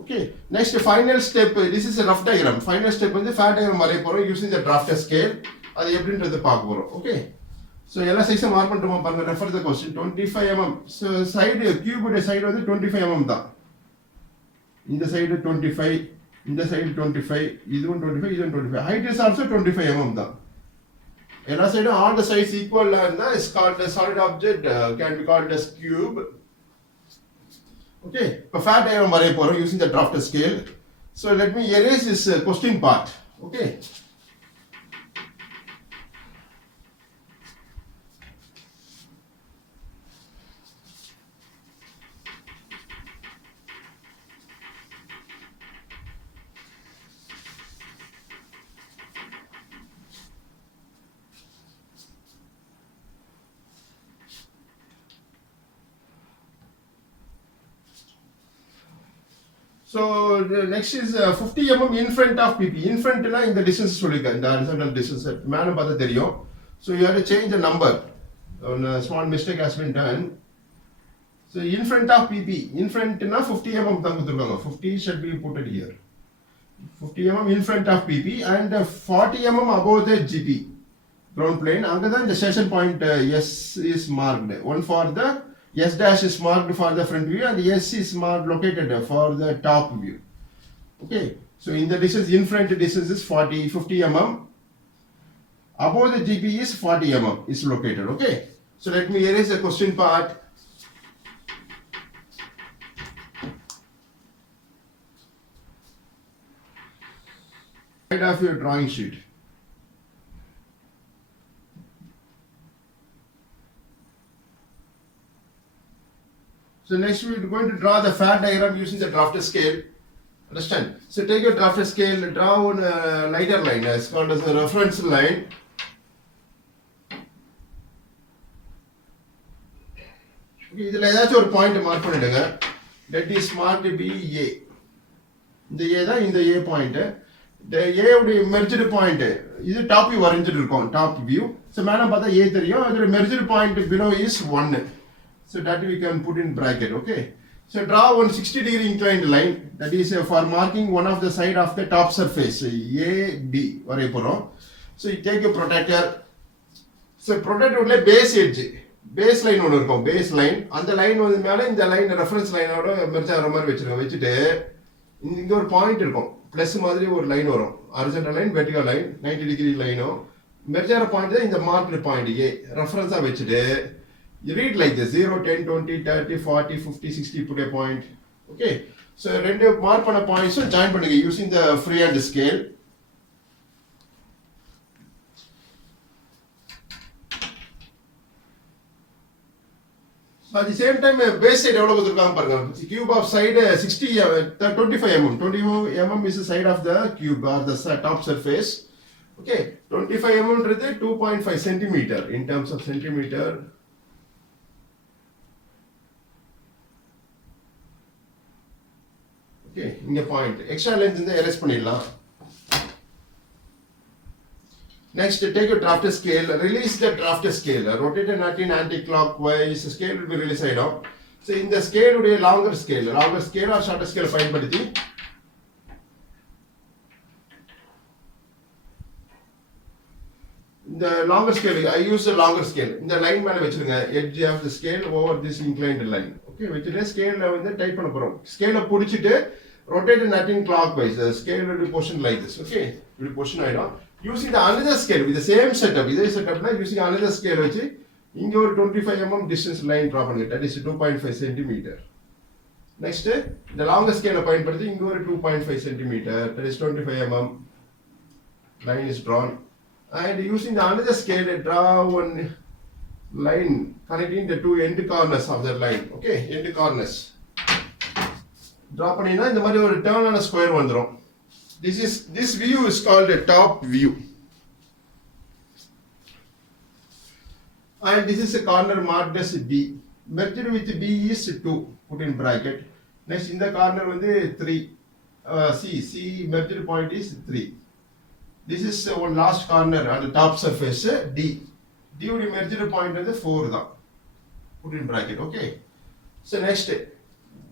Okay, next final step, this is a rough diagram. Final step வந்து fat diagram வரைய போறோம் using the drafter scale. அது எப்படின்றது பார்க்க போறோம். Okay, so எல்லா சைஸை மார்க் பண்ணிட்டோமா பாருங்க. Refer the question 25 mm. So side கியூபோட சைடு வந்து 25 mm தான். இந்த சைடு 25, இந்த சைடு 25, இதுவும் 25, இதுவும் 25. Height is also 25 mm தான். எல்லா சைடும் all the sides equal இருந்தா is called a solid object, can be called as cube. Okay, இப்போ fat diagram வரைய போறோம் using the drafter scale. So let me erase this question part. Okay, so the next is 50 mm in front of PP. In front na இந்த distance சொல்லிருக்கேன், இந்த horizontal distance மேல பார்த்தா தெரியும். So you have to change the number. A small mistake has been done. So in front of PP, in front na 50 mm தான் கொடுத்திருக்காங்க. 50 should be put it here. 50 mm in front of PP and 40 mm above the GP ground plane. அங்க தான் இந்த station point S is marked. One for the S dash is marked for the front view and S is marked located for the top view. Okay, so in the distance in front distance is 50 mm. Above the GP is 40 mm is located. Okay, so let me erase the question part. Side of your drawing sheet. So next we are going to draw the fat diagram using the drafter scale. Understand? So take your drafter scale, draw on a lighter line as called as a reference line. Okay, இதில் ஏதாச்சும் ஒரு point mark பண்ணிடுங்க. That is marked be A. இந்த A தான் இந்த A point. இந்த A உடைய merged point இது டாப் வியூ வரைஞ்சிட்டு இருக்கோம், டாப் வியூ. ஸோ மேலே பார்த்தா A தெரியும், அதோட merged point below is 1. So that we can put in bracket. Okay, so draw one 60-degree inclined line, that is for marking one of the side of the top surface AB வரைய போறோம். So you take your protractor. So protractor உள்ள base edge, base line ஒன்று இருக்கும், base line. அந்த லைன் வந்து மேலே இந்த line reference லைனோட மெர்ஜ் ஆகிற மாதிரி வச்சிருக்கோம். வச்சுட்டு இங்க ஒரு பாயிண்ட் இருக்கும், ப்ளஸ் மாதிரி ஒரு லைன் வரும், horizontal line, vertical line, 90-degree லைனும் மெர்ஜ் ஆகிற பாயிண்ட் தான் இந்த மார்க்டு பாயிண்ட் A. ரெஃபரன்ஸாக வச்சுட்டு you read like this 0, 10, 20, 30, 40, 50, 60 put a point. Okay, so ரெண்டு மார்க் பண்ண பாயிண்ட்ஸ் ஜாயின் பண்ணுங்க using the freehand scale. So at the same time base side எவ்வளவு கொடுத்திருக்காங்க பாருங்க. Cube of side 25 mm. 25 mm is the side of the cube or the top surface. Okay, 25 mm is 2.5 centimeter in terms of centimeter. Okay, இங்க point extra length இந்த erase பண்ணிடலாம். Next, take your drafter scale, release the drafter scale, rotate a nut in anti-clockwise, scale will be released ஆயிடும். So இந்த scale உடைய longer scale or shorter scale பயன்படுத்தி the longer scale, I use the longer scale. இந்த line மேல வெச்சிருங்க, edge of the scale over this inclined line. Okay, வெச்சிட்டு scale வந்து டைப் பண்ண போறோம். Scale புடிச்சிட்டு rotate the nut in clockwise. The scale will be positioned like this. Okay, will be positioned ஆயிடும். Using the another scale with the same setup, இதே செட்டப்னா using another scale வச்சு இங்க ஒரு 25 mm distance line draw பண்ணுங்க. That is 2.5 cm. Next, the longer scale பயன்படுத்தி இங்க ஒரு 2.5 cm. That is 25 mm. Line is drawn. And using the another scale, draw one line connecting the two end corners of the line. Okay, end corners. Draw பண்ணினா இந்த மாதிரி ஒரு turn on a square வந்துரும். This view is called a top view. And this is a corner marked as B. Merged with B is 2, put in bracket. Next in the corner வந்து 3. C merged point is 3. This is one last corner on the top surface D. D would merged point is 4 தான். Put in bracket, okay. So next,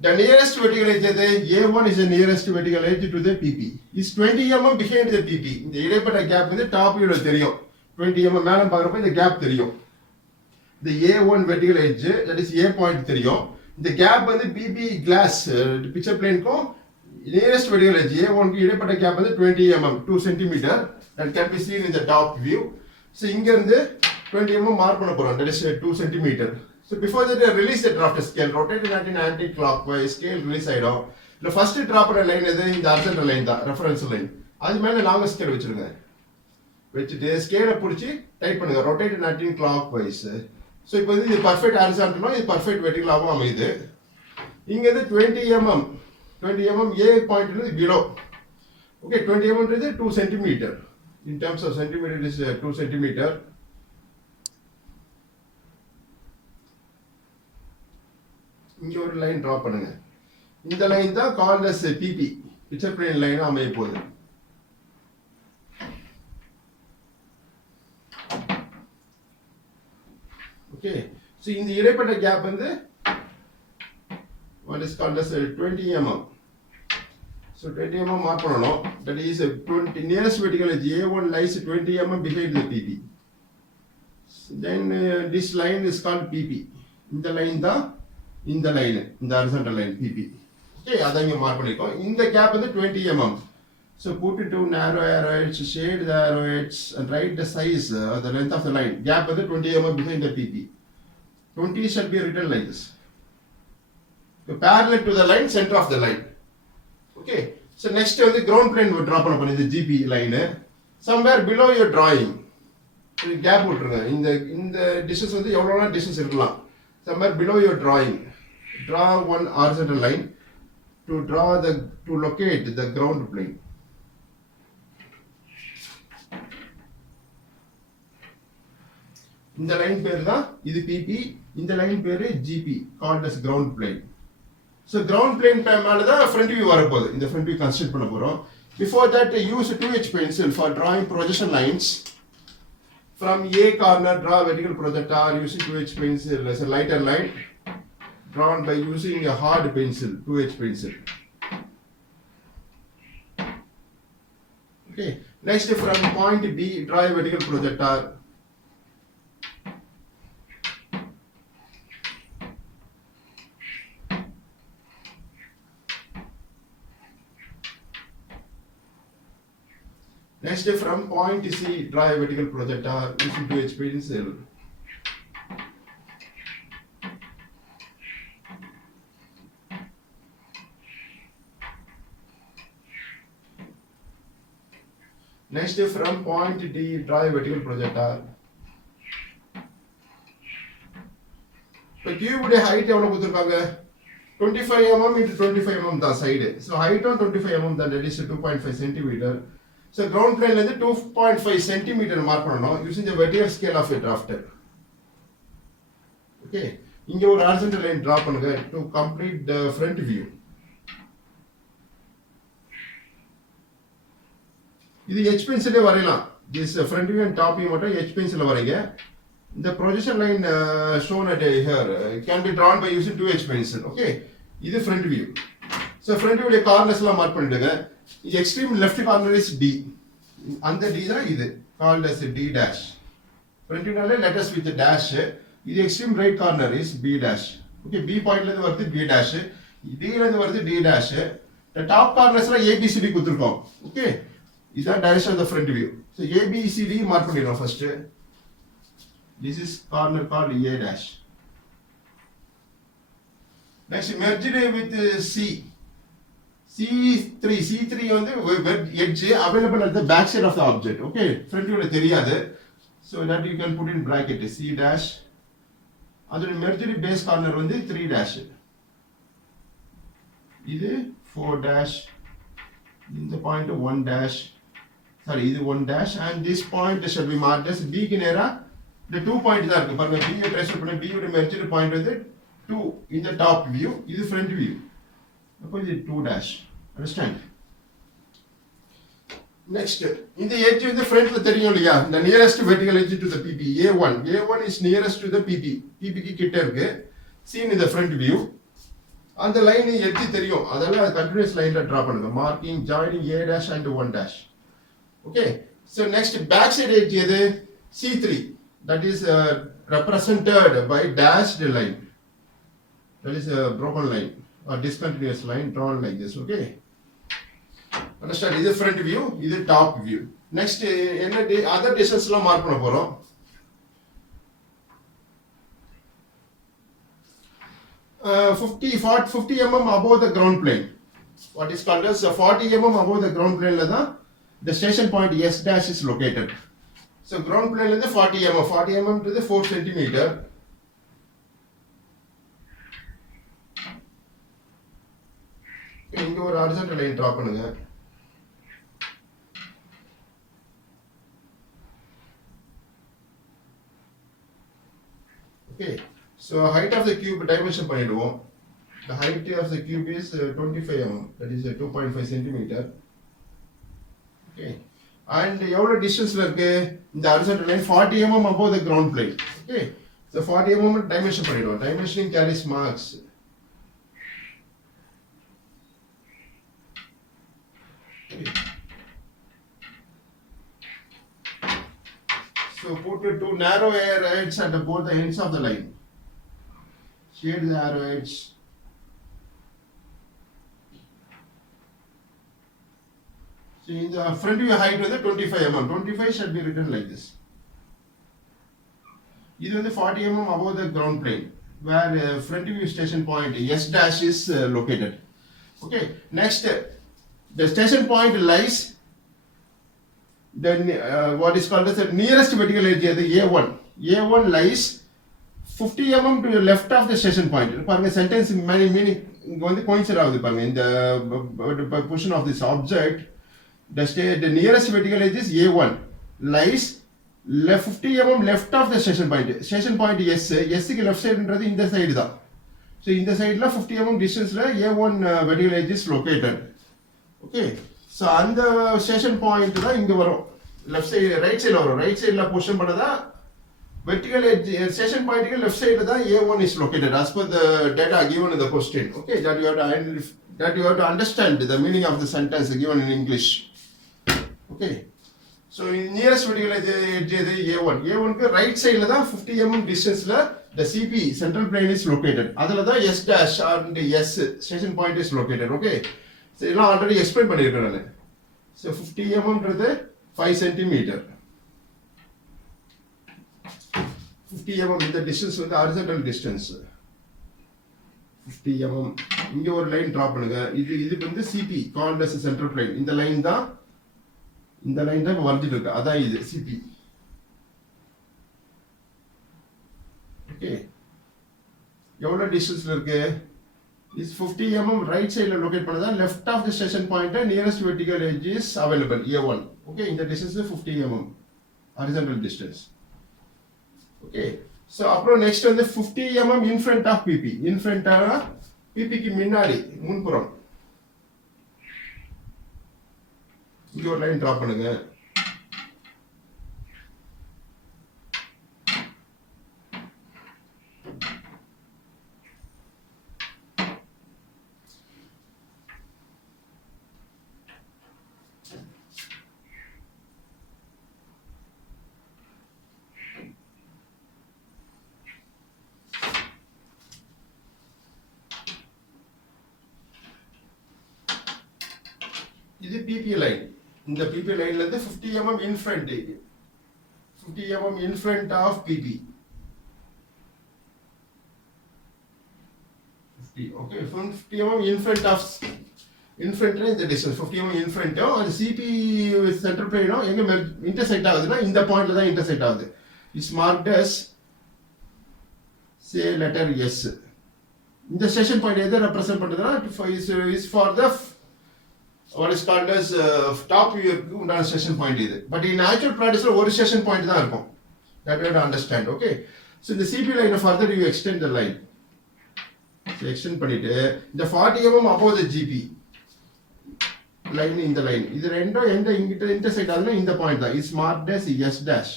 the nearest vertical edge A1 is the nearest vertical edge to the PP. Is 20 mm behind the PP. இந்த இடைப்பட்ட gap வந்து top view தெரியும். 20 mm மேல பார்க்கறப்ப இந்த gap தெரியும். The A1 vertical edge, that is A point தெரியும். இந்த gap வந்து PP glass picture plane க்கும் nearest vertical edge A1 க்கு இடைப்பட்ட gap வந்து 20 mm 2 cm. That can be seen in the top view. So இங்க இருந்து 20 mm மார்க் பண்ண போறோம். That is 2 cm. So before that, release the drafter scale, rotate it in anti-clockwise, scale release ஆயிடும். இல்ல first drop பண்ண லைன் எது இந்த horizontal line தான், reference line. அது மேல longer scale வச்சிருங்க. வச்சிட்டு scale புடிச்சு டைப் பண்ணுங்க, rotate it anti-clockwise. So இப்போ இது perfect horizontal இது perfect vertical ஆவும் அமையுது. இங்க இது 20 mm A point is below. Okay, 20 mm is 2 cm. In terms of centimeter, it is 2 cm. இங்க ஒரு லைன் டிரா பண்ணுங்க. இந்த லைன் தான் called as PP, picture plane line அமைய போகுது. Okay, so இந்த இடைப்பட்ட கேப் வந்து what is called as 20 mm. So 20 mm mark பண்ணனும். That is 20 nearest vertical edge A1 lies 20 mm behind the PP. So then this line is called PP. இந்த லைன் தான் இந்த லைன், இந்த horizontal line PP. Okay, அதை இங்க மார்க் பண்ணிருக்கோம். இந்த கேப் வந்து 20 mm. So put it to narrow arrowheads, shade the arrowheads and write the size, the length of the line. Gap வந்து 20 mm behind the PP. 20 shall be written like this. So parallel to the line, center of the line. Okay. So next வந்து ground plane draw பண்ண போறோம், இந்த GP line. Somewhere below your drawing. Gap விட்டுருங்க. இந்த distance வந்து எவ்வளவு distance இருக்கலாம். Somewhere below your drawing. Draw one horizontal line to locate the ground plane. இந்த லைன் பேர் தான் இது PP, இந்த லைன் பேரு GP, called as ground plane. So ground plane மேல தான் front view வரப்போகுது. இந்த front view construct பண்ண போறோம். Before that, use 2H pencil for drawing projection lines. From A corner, draw vertical projector using 2H pencil as a lighter line drawn by using a hard pencil, 2H pencil. Okay. Next, from point B, draw a vertical projector. Next, from point C, draw a vertical projector using 2H pencil. Next, from point D, draw a vertical projector. இப்போ cube உடைய height எவ்வளவு கொடுத்திருக்காங்க? 25 mm into 25 mm தான் side. So height on 25 mm, that is 2.5 cm. So ground plane is 2.5 centimeter mark using the vertical scale of a drafter. Okay, இங்க ஒரு horizontal line draw பண்ணுங்க to complete the front view. இது H pencil வரையலாம். This front view and top view மட்டும் H pencil வரைங்க. The projection line shown at here can be drawn by using 2H pencil. Okay, இது front view. So front view உடைய corners எல்லாம் மார்க் பண்ணிடுங்க. The extreme left corner is D. அந்த D தான் இது called as D dash. Front view நாலே letters with the dash. இது extreme right corner is B dash. Okay, B point ல இருந்து வருது B dash. D ல இருந்து வருது D dash. The top corners எல்லாம் ABCD கொடுத்திருக்கோம். Okay, இதுதான் direction of the front view. So ABCD mark பண்ணிடுறோம் first. This is corner called A dash. Next, merge it with C. C3 வந்து edge available at the back side of the object. Okay, front view தெரியாது. So that you can put in bracket C dash. அதோட merged base corner வந்து 3 dash. இது 4 dash. இந்த point 1 dash. Sorry, இது 1 dash and this point should be marked as B க்கு நேரா the 2 point தான் இருக்கு. பாருங்க B யை ட்ரேஸ் பண்ண B யோட merged point வந்து 2 in the top view. இது front view. அப்போ இது 2 dash. Understand? Next, in the edge in the front ல தெரியும் இல்லையா, the nearest vertical edge to the PP A1. A1 is nearest to the PP. PP க்கு கிட்ட இருக்கு. Seen in the front view. அந்த line edge தெரியும். அதெல்லாம் continuous line ல draw பண்ணுங்க. Marking joining A dash and 1 dash. Okay. So next back side edge எது? C3. That is represented by dashed line. That is a broken line or discontinuous line drawn like this. Okay. Understand? This is front view, this is top view. Next, other distance la mark பண்ண போறோம். 50 mm above the ground plane. What is called as 40 mm above the ground plane la தான் the station point S dash is located. So ground plane la இருந்து 40 mm to the 4 centimeter. இங்க ஒரு horizontal line draw பண்ணுங்க. Okay, so height of the cube dimension பண்ணிடுவோம். The height of the cube is 25 mm, that is 2.5 centimeter. Okay, and எவ்வளவு டிஸ்டன்ஸ்ல இருக்கு இந்த horizontal line? 40 mm above the ground plane. Okay, so 40 mm dimension பண்ணிடுவோம். Dimensioning carries marks. So put 2 narrow arrows at both the ends of the line. Shade the arrows. So in the front view height is 25 mm. 25 should be written like this. This is 40 mm above the ground plane, where front view station point S dash is located. Okay. Next, the station point lies. Then what is called as the nearest vertical edge is A1. A1 lies 50 mm to the left of the station point. பாருங்க sentence meaning இங்க வந்து coincide ஆகுது பாருங்க இந்த position of this object. The nearest vertical edge is A1 lies 50 mm left of the station point. Station point S க்கு left side ன்றது இந்த சைடு தான். So இந்த சைடுல 50 mm distance ல A1 vertical edge is located. Okay. So அந்த station point தான் இங்க வரும். லெஃப்ட் சைடு ரைட் சைடுல வரும். ரைட் சைடுல பொசிஷன் பண்ணதா வெர்டிகல் எட்ஜ் ஸ்டேஷன் பாயிண்ட்க்கு லெஃப்ட் சைடுல தான் A1 is located as per the data given in the question. Okay, that you have to understand the meaning of the sentence given in English. Okay. So nearest vertical edge is A1. A1 க்கு ரைட் சைடுல தான் 50 mm டிஸ்டன்ஸ்ல the CP central plane is located. அதுல தான் S dash and S station point is located. Okay. So இதெல்லாம் already explain பண்ணியிருக்கேன் நான். So 50 mm ன்றது 5 centimeter. 50 mm இந்த டிஸ்டன்ஸ் வந்து horizontal distance. 50 mm. இங்க ஒரு லைன் டிரா பண்ணுங்க. இதுக்கு வந்து CP called as central plane. இந்த லைன் தான் வரைஞ்சிட்டு இருக்கு. அதான் இது CP. Okay. எவ்வளவு டிஸ்டன்ஸ்ல இருக்கு? Is 50 mm right side locate பண்ணதா left of the station point nearest vertical edge is available A1. Okay, in the distance is 50 mm horizontal distance. Okay, so அப்புறம் next வந்து 50 mm in front of PP. In front of PP க்கு முன்னாடி முன்புறம் இங்க ஒரு line draw பண்ணுங்க. இது PP line. இந்த PP லைன்ல இருந்து 50 mm in front 50 mm in front of PP. 50, okay, 50 mm in front of இந்த distance 50 mm in front and CP center plane எங்க intersect ஆகுதுன்னா இந்த பாயிண்ட்ல தான் intersect ஆகுது. It's marked as say letter S. இந்த ஸ்டேஷன் பாயிண்ட் எதை ரெப்ரசன்ட் பண்ணுதுன்னா is for the what is called as top view உண்டான ஸ்டேஷன் பாயிண்ட் இது. பட் in actual practice ஒரு ஸ்டேஷன் பாயிண்ட் தான் இருக்கும். That you have to understand. Okay, so the CP line further you extend the line. So extend பண்ணிட்டு இந்த 40 mm above the GP line இந்த லைன் இது ரெண்டும் எங்க intersect ஆகுதுன்னா இந்த பாயிண்ட் தான். is marked as S dash.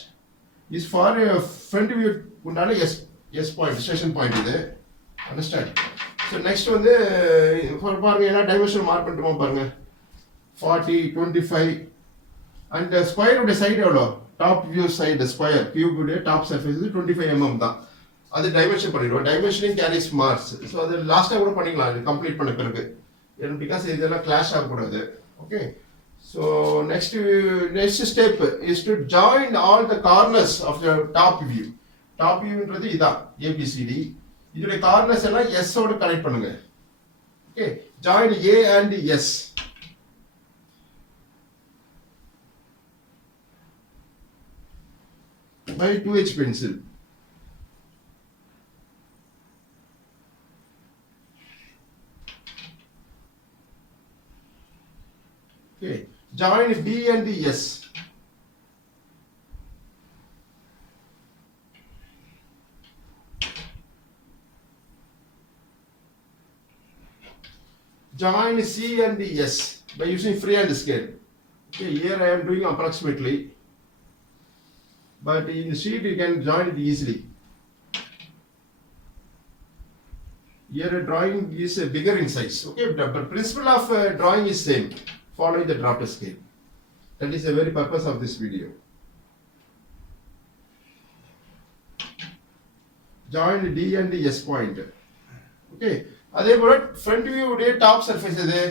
is for front view உண்டான S point ஸ்டேஷன் பாயிண்ட் இது. Understand? So next வந்து பாருங்க எல்லா டைமென்ஷன் மார்க் பண்ணிட்டோமா பாருங்க. 40, 25 and the square உடைய சைடு எவ்வளோ? Top view side square cube உடைய டாப் சர்ஃபேஸ் 25 mm தான். அது டைமென்ஷன் பண்ணிடுவோம். Dimensioning carries marks. ஸோ அது லாஸ்ட்டாக கூட பண்ணிக்கலாம் இது கம்ப்ளீட் பண்ண பிறகு. பிகாஸ் இதெல்லாம் கிளாஷ் ஆகக்கூடாது. Okay, so next step is to join all the corners of the top view. Top வியூன்றது இதான் ஏபிசிடி. இதோடைய கார்னர்ஸ் எல்லாம் எஸ் ஓட கனெக்ட் பண்ணுங்க. Okay, join A and S. by 2H pencil. Okay, join B and S. Join C and S by using freehand scale. Okay, here I am doing approximately. But in the sheet you can join it easily. Here a drawing is bigger in size. Okay, but principle of drawing is same. Following the drafter scale. That is the very purpose of this video. Join D and S point. Okay. அதே போல front view உடைய top surface எது?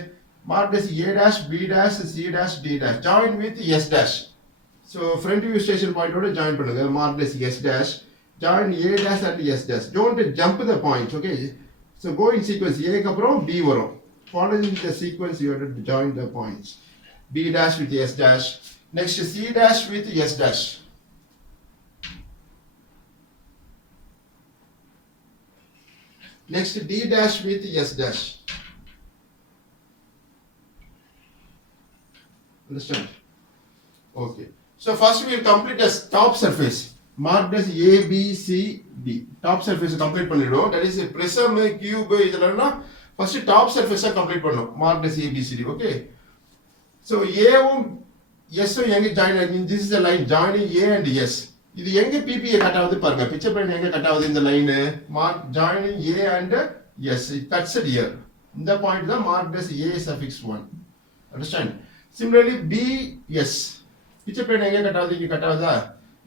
Marked as A dash, B dash, C dash, D dash. Join with S dash. So front view station point ஓட join பண்ணுங்க. Marked as S dash. Join A dash at S dash. Don't jump the points. Okay. So go in sequence. A க்கு அப்புறம் B வரும். Following the sequence you have to join the points. B dash with S dash. Next C dash with S dash. Next D dash with S dash. Understand? Okay. So first we will complete the top surface. Marked as A, B, C, D. Top surface complete பண்ணிடுவோம். That is a prism, cube இதெல்லாம் first top surface complete பண்ணணும். Marked as A, B, C, D. Okay. So A வும் S வும் எங்க join ஆகுது? This is the line joining A and S. இது எங்க PP cut ஆகுது பாருங்க. பிக்சர் பிளேன் எங்க கட் ஆகுது இந்த line? Mark joining A and S. It cuts it here. இந்த பாயிண்ட் தான் marked as A suffix 1. Understand? Similarly B, S. Picture plane எங்க கட் ஆகுது? இங்க கட் ஆகுதா?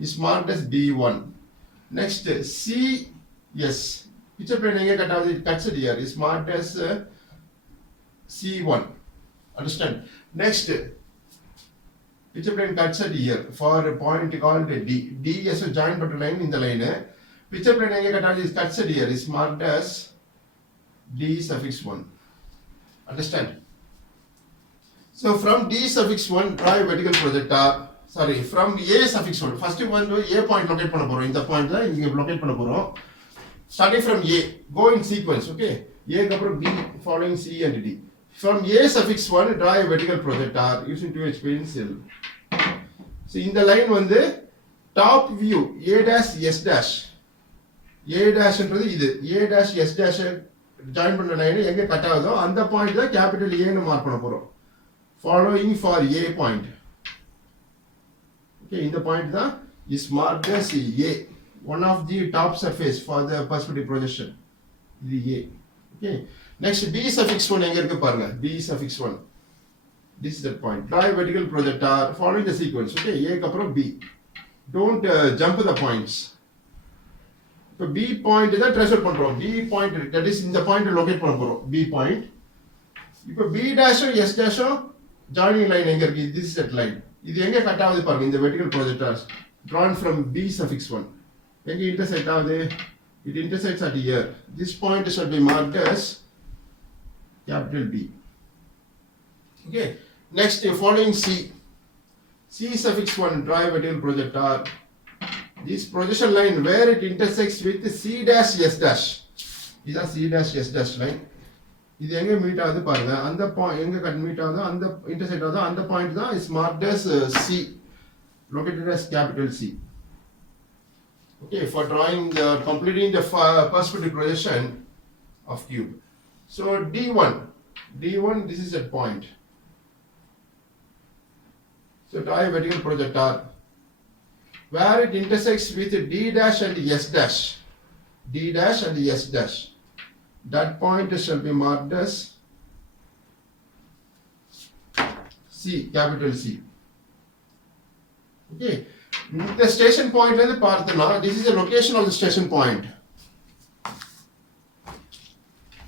Is marked as B1. Next C, S. Picture plane எங்க கட் ஆகுது? It cuts it here. Is marked as C1. Understand? Next picture plane cuts it here for a point called D. D is a joint but line in the line. Picture plane is cuts it here is marked as D suffix 1. Understand? So from D suffix 1 draw a vertical projector. Sorry, from A suffix 1. First one to A point locate பண்ண போறோம். இந்த பாயிண்ட் தான் இங்க locate பண்ண போறோம். Starting from A, go in sequence, okay? A க்கு அப்புறம் B following C and D. From A suffix 1 draw a vertical projector using 2H pencil. So இந்த லைன் வந்து top view a dash s dash a dash ன்றது இது a dash s dash join பண்ண லைன் எங்க கட் ஆகுதோ அந்த பாயிண்ட் தான் கேபிட்டல் A ன்னு மார்க் பண்ண போறோம். Following for A point. Okay, இந்த பாயிண்ட் தான் is marked as A, one of the top surface for the perspective projection. இது A. Okay, next B suffix 1 எங்க இருக்கு பாருங்க. B suffix 1. This is the point. Draw a vertical projector following the sequence. Okay, A க்கு அப்புறம் B. Don't jump the points. இப்போ B point தான் ட்ரேஸ் பண்றோம். B point that is இந்த point locate பண்ண போறோம். B point. இப்போ B dash S dash joining line எங்க இருக்கு? This is that line. இது எங்க கட் ஆகுது பாருங்க இந்த vertical projectors drawn from B suffix 1. எங்க intersect ஆகுது? It intersects at here. This point should be marked as capital B. Okay. Next, following C. C suffix 1, draw a vertical projector. This projection line where it intersects with C dash S dash. This is C dash S dash line. இது எங்க மீட் ஆகுது பாருங்க அந்த எங்க cut meet ஆகுதோ அந்த இன்டர்செக்ட் ஆகுதோ அந்த பாயிண்ட் தான் is marked as C, located as capital C. Okay, for drawing the completing the perspective projection of cube. So D1 this is that point. So draw a vertical projector where it intersects with D dash and S dash. D dash and S dash. That point shall be marked as C, capital C. Okay. The station point is this is the location of the station point.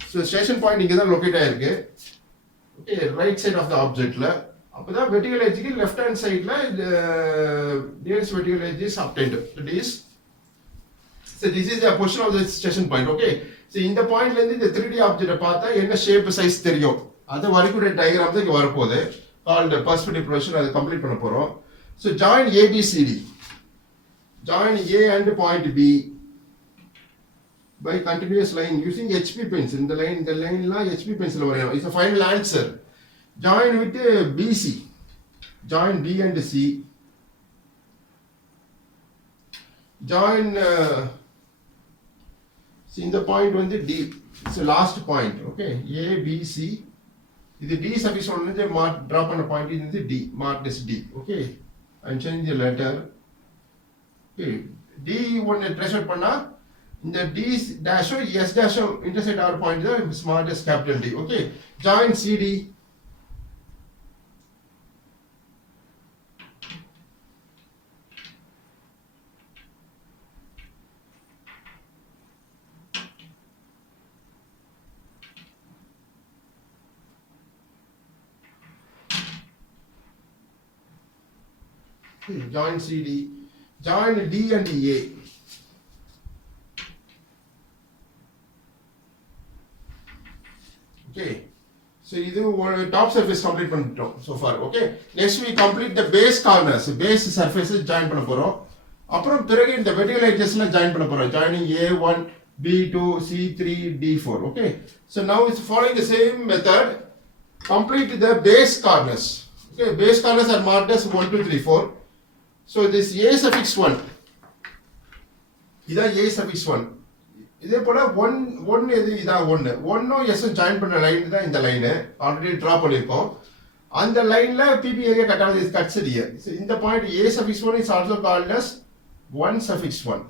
So station point is located okay, right side of the object. Now vertical edge left hand side the nearest vertical edge is obtained. So this is the position of the station point. Okay. So இந்த பாயிண்ட்ல இருந்து இந்த 3D ஆப்ஜெக்ட்டை பார்த்தா என்ன shape size தெரியும். அது வரைக்கும் டயகிராம் தான் இங்க வர போகுது. கால்ட் பெர்ஸ்பெக்டிவ் ப்ரொஜெக்ஷன் அதை கம்ப்ளீட் பண்ண போறோம். So join ABCD. Join A and point B by continuous line using HP pencil. இந்த லைன்லாம் HP pencil வரையணும். It's a final answer. Join with BC. Join B and C. Join see in the point வந்து D. It's the last point. Okay, A B C. இது D suffix 1 வந்து mark drop பண்ண பாயிண்ட் இது D, marked as D. Okay, I'm changing the letter. Okay, D1 trace out பண்ணா இந்த D dash S dash intersect our point தான் marked as capital D. Okay, join CD. Join CD, join D and A. Okay, so இது ஒரு top surface complete பண்ணிட்டோம் so far. Okay, next we complete the base corners, base surfaces join பண்ண போறோம். அப்புறம் பிறகு இந்த vertical edgesல ஜாயின் பண்ண போறோம். joining A1, B2, C3, D4. Okay, so now it's following the same method. Complete the base corners. Okay, base corners are marked as 1, 2, 3, 4. So this A suffix 1, இதான் A suffix 1. இதே போல 1 எது இதான் 1 1 S ஜாயின் பண்ண லைன் தான் இந்த line already draw பண்ணிருக்கோம். அந்த லைன்ல PP ஏரியா கட் ஆகுது இஸ் கட்ஸ் here. So இந்த point A suffix 1 is also called as 1 suffix 1.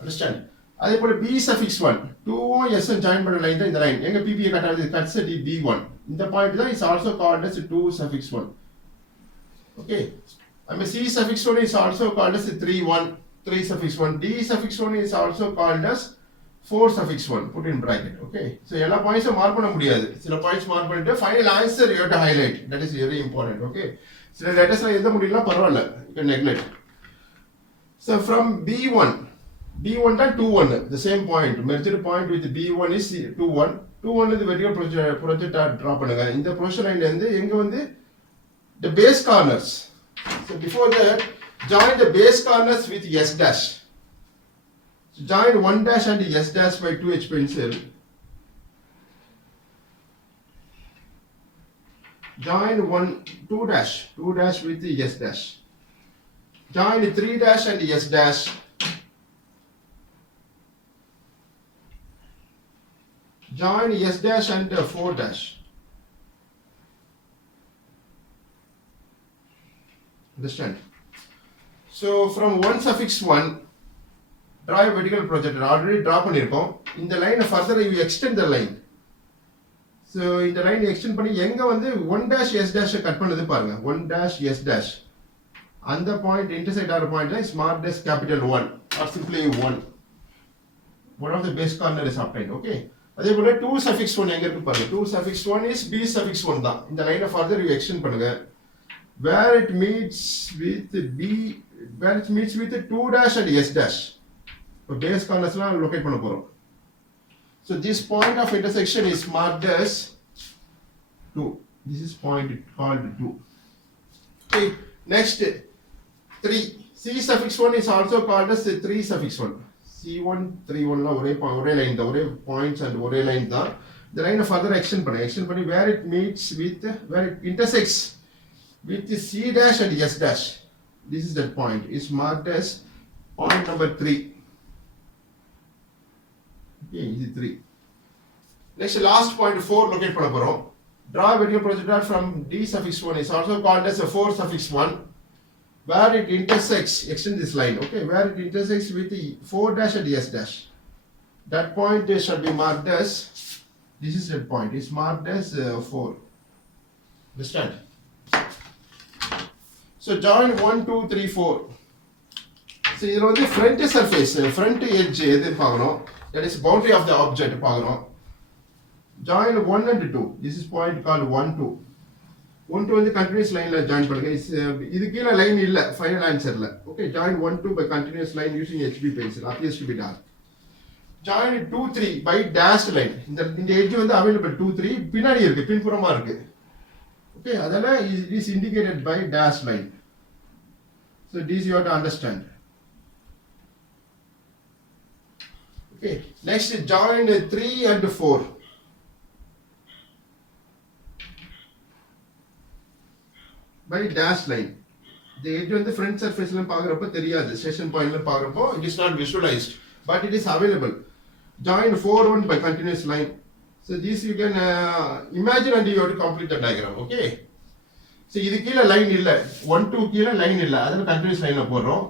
Understand? அதே போல B suffix 1 2 S ஜாயின் பண்ண லைன் தான் இந்த லைன் எங்க PP கட் ஆகுது கட்ஸ் B1. இந்த பாயிண்ட் தான் is also called as 2 suffix 1. Okay. I mean C suffix 1 is also called as 3 suffix 1. D suffix 1 is also called as 4 suffix 1. Put in bracket. Okay. So எல்லா பாயிண்ட்ஸும் மார்க் பண்ண முடியாது. சில பாயிண்ட்ஸ் மார்க் பண்ணிட்டு final answer you have to highlight. That is very important. Okay. சில லெட்டர்ஸ்ல எழுத முடியலனா பரவாயில்ல. You can neglect. So from B1 தான் 2 1. The same point. Merged point with B1 is 2 1. 2 1 இது vertical projector draw பண்ணுங்க. இந்த projection line இருந்து எங்க வந்து the base corners. So before that, join the base corners with S dash. So join 1 dash and S dash by 2H pencil. Join 2 dash with the S dash. Join 3 dash and S dash. Join S dash and 4 dash. Understand? So from 1 suffix 1, draw a vertical projector. Already draw பண்ணிருக்கோம். In the line further you extend the line. So in the line extend பண்ணி எங்க வந்து 1 dash S dash cut பண்ணது பாருங்க. 1 dash S dash. அந்த point intersect ஆற பாயிண்ட்ல smart dash capital 1 or simply 1. One of the base corner is obtained. Okay. அதே போல 2 suffix 1 எங்க இருக்கு பாருங்க. 2 suffix 1 is B suffix 1 தான். இந்த லைனை further you extend பண்ணுங்க. Where it meets with B, where it meets with 2 dash and S dash. இப்போ base corners எல்லாம் locate பண்ண போறோம். So this point of intersection is marked as 2. This is point called 2. Okay. Next 3. C suffix 1 is also called as 3 suffix 1. C1 3 1 ஒரே லைன் தான், ஒரே points and ஒரே லைன் தான். The line further extend பண்ணி where it meets with, where it intersects with C dash and S dash. This is that point. It's marked as point number 3. Okay, this is 3. Next last point 4 locate பண்ண போறோம். Draw a vertical projector from D suffix 1 is also called as a 4 suffix 1. Where it intersects, extend this line, okay, where it intersects with the 4 dash and S dash. That point shall be marked as, this is that point, it's marked as 4. Understand? So join 1, 2, 3, 4. So here on the front surface, front edge, that is boundary of the object. Join 1 and 2. This is point called 1, 2. 1 2 வந்து continuous lineல join பண்ணுங்க. இது கீழ லைன் இல்ல ஃபைனல் ஆன்சர்ல. Okay, join 1 2 by continuous line using HB pencil. Appears to be dark. Join 2 3 by dashed line. இந்த edge வந்து available 2 3 பின்னாடி இருக்கு, பின்புறமா இருக்கு. Okay, அதனால it is indicated by dashed line. So this you have to understand. Okay, next join 3 and 4. By dash line. The edge on the front surface la paagrappo theriyadhu, station point la paagrappo it is not visualized, but it is available. Join 4 1 by continuous line. So this you can imagine and you have to complete the diagram. Okay, so idu keela line illa, 1 2 keela line illa, adha continuous line la podrom.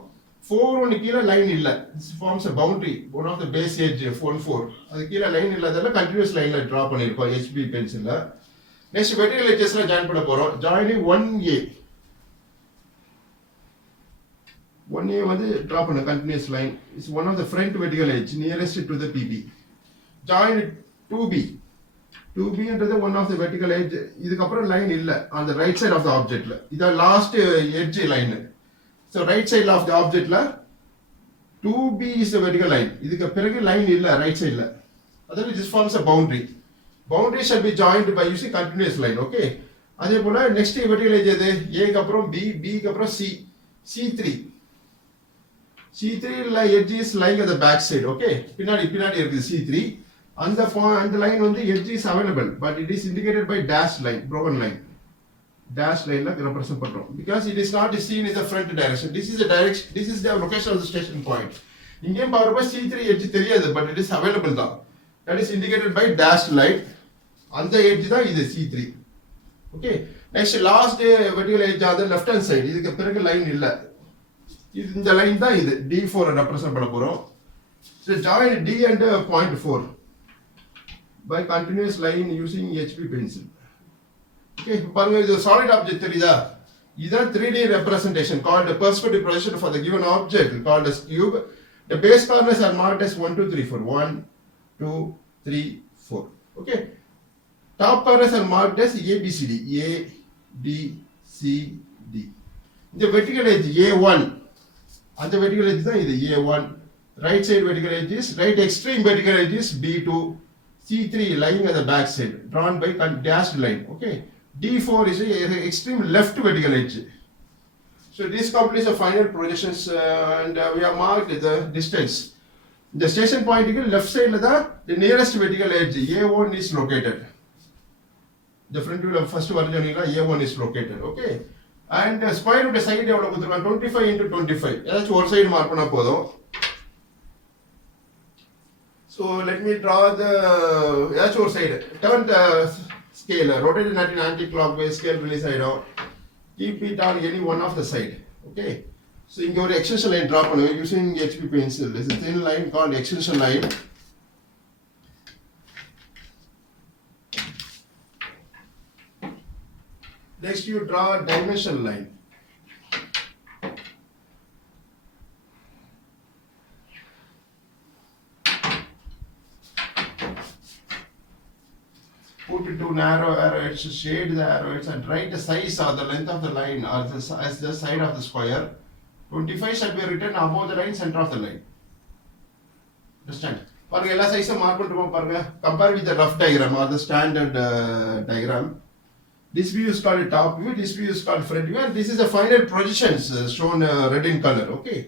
4 1 keela line illa, this forms a boundary, one of the base edge 1 4 adha keela line illa, adha continuous line la draw பண்ணிருக்கோம் HB pencil la. Next vertical edges la join பண்ண போறோம். Joining 1A. 1A வந்து draw பண்ண continuous line. It's one of the front vertical edge nearest to the PB. Join 2B. 2B என்றது one of the vertical edge. இதுக்கு அப்புறம் line இல்ல on the right side of the object ல. இது last edge line. So right side of the object ல 2B is the vertical line. இதுக்கு பிறகு line இல்ல right side ல. Otherwise this forms a boundary. Boundary shall be joined by using continuous line. Okay, அதே போல next vertical edge எது? A க்கு அப்புறம் B, B க்கு அப்புறம் C, C3. C3 ல edge is lying at the back side. Okay, பின்னாடி இருக்கு C3. அந்த point, அந்த line வந்து edge is available, but it is indicated by dashed line, broken line. Dashed line ல represent பண்றோம் because it is not seen in the front direction. This is the direction, this is the location of the station point. இங்கேயும் பாருங்க C3 edge தெரியாது, but it is available தான். That is indicated by dashed line. அந்த edge தான் இது C3. Okay, next last vertical edge on the left hand side. இதுக்கு பிறகு லைன் இல்ல, இது இந்த லைன் தான், இது D4 ரெப்ரசன்ட் பண்ண போறோம். So join D and point 4 by continuous line using HB pencil. Okay, பாருங்க இது solid object தெரியுதா? இதுதான் 3D representation called a perspective projection for the given object called as cube. The base corners are marked as 1 2 3 4. 1 2 3 4. Okay, top corners are marked as A B C D. A B C D. The vertical edge A1, and the vertical edge தான் இது A1. Right side vertical edge is, right extreme vertical edge is B2. C3 lying at the back side, drawn by dashed line. Okay, D4 is the extreme left vertical edge. So this completes the final projections and we have marked the distance. The station point left side la the nearest vertical edge A1 is located. The front view first version A1 is located. Okay, and square root side எவ்வளவு கொடுத்திருக்கான் 25 into 25 ஏதாச்சும் ஒரு side mark பண்ணா போதும். So let me draw the ஏதாச்சும் ஒரு side turn the scale, rotate it at anti-clockwise, scale release ஆயிடும். Keep it on any one of the side. Okay. So இங்க ஒரு extension line draw பண்ணுங்க using HB pencil. This is a thin line called extension line. Next you draw a dimension line. Put it to narrow arrows, shade the arrows and write the size or the length of the line or as the side of the square. 25 should be written above the line, center of the line. Understand? பாருங்க எல்லா சைஸும் மார்க் பண்ணிட்டோமா பாருங்க. Compare with the rough diagram or the standard diagram. This view is called top view, this view is called front view, and this is the final projections shown red in color. Okay.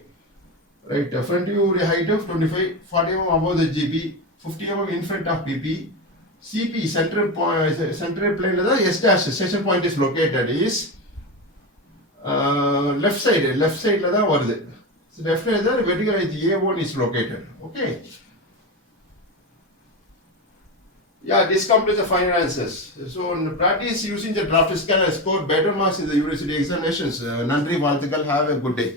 Right, front view height of 25, 40 mm above the GP, 50 mm in front of BP. CP central point, central plane the S dash station point is located is left side la da varudhu. So left side the vertical edge A1 is located. Okay. Yeah, this completes the final answers. So practice using the draft scan and score better marks in the university examinations. Nandri Valthikal, have a good day.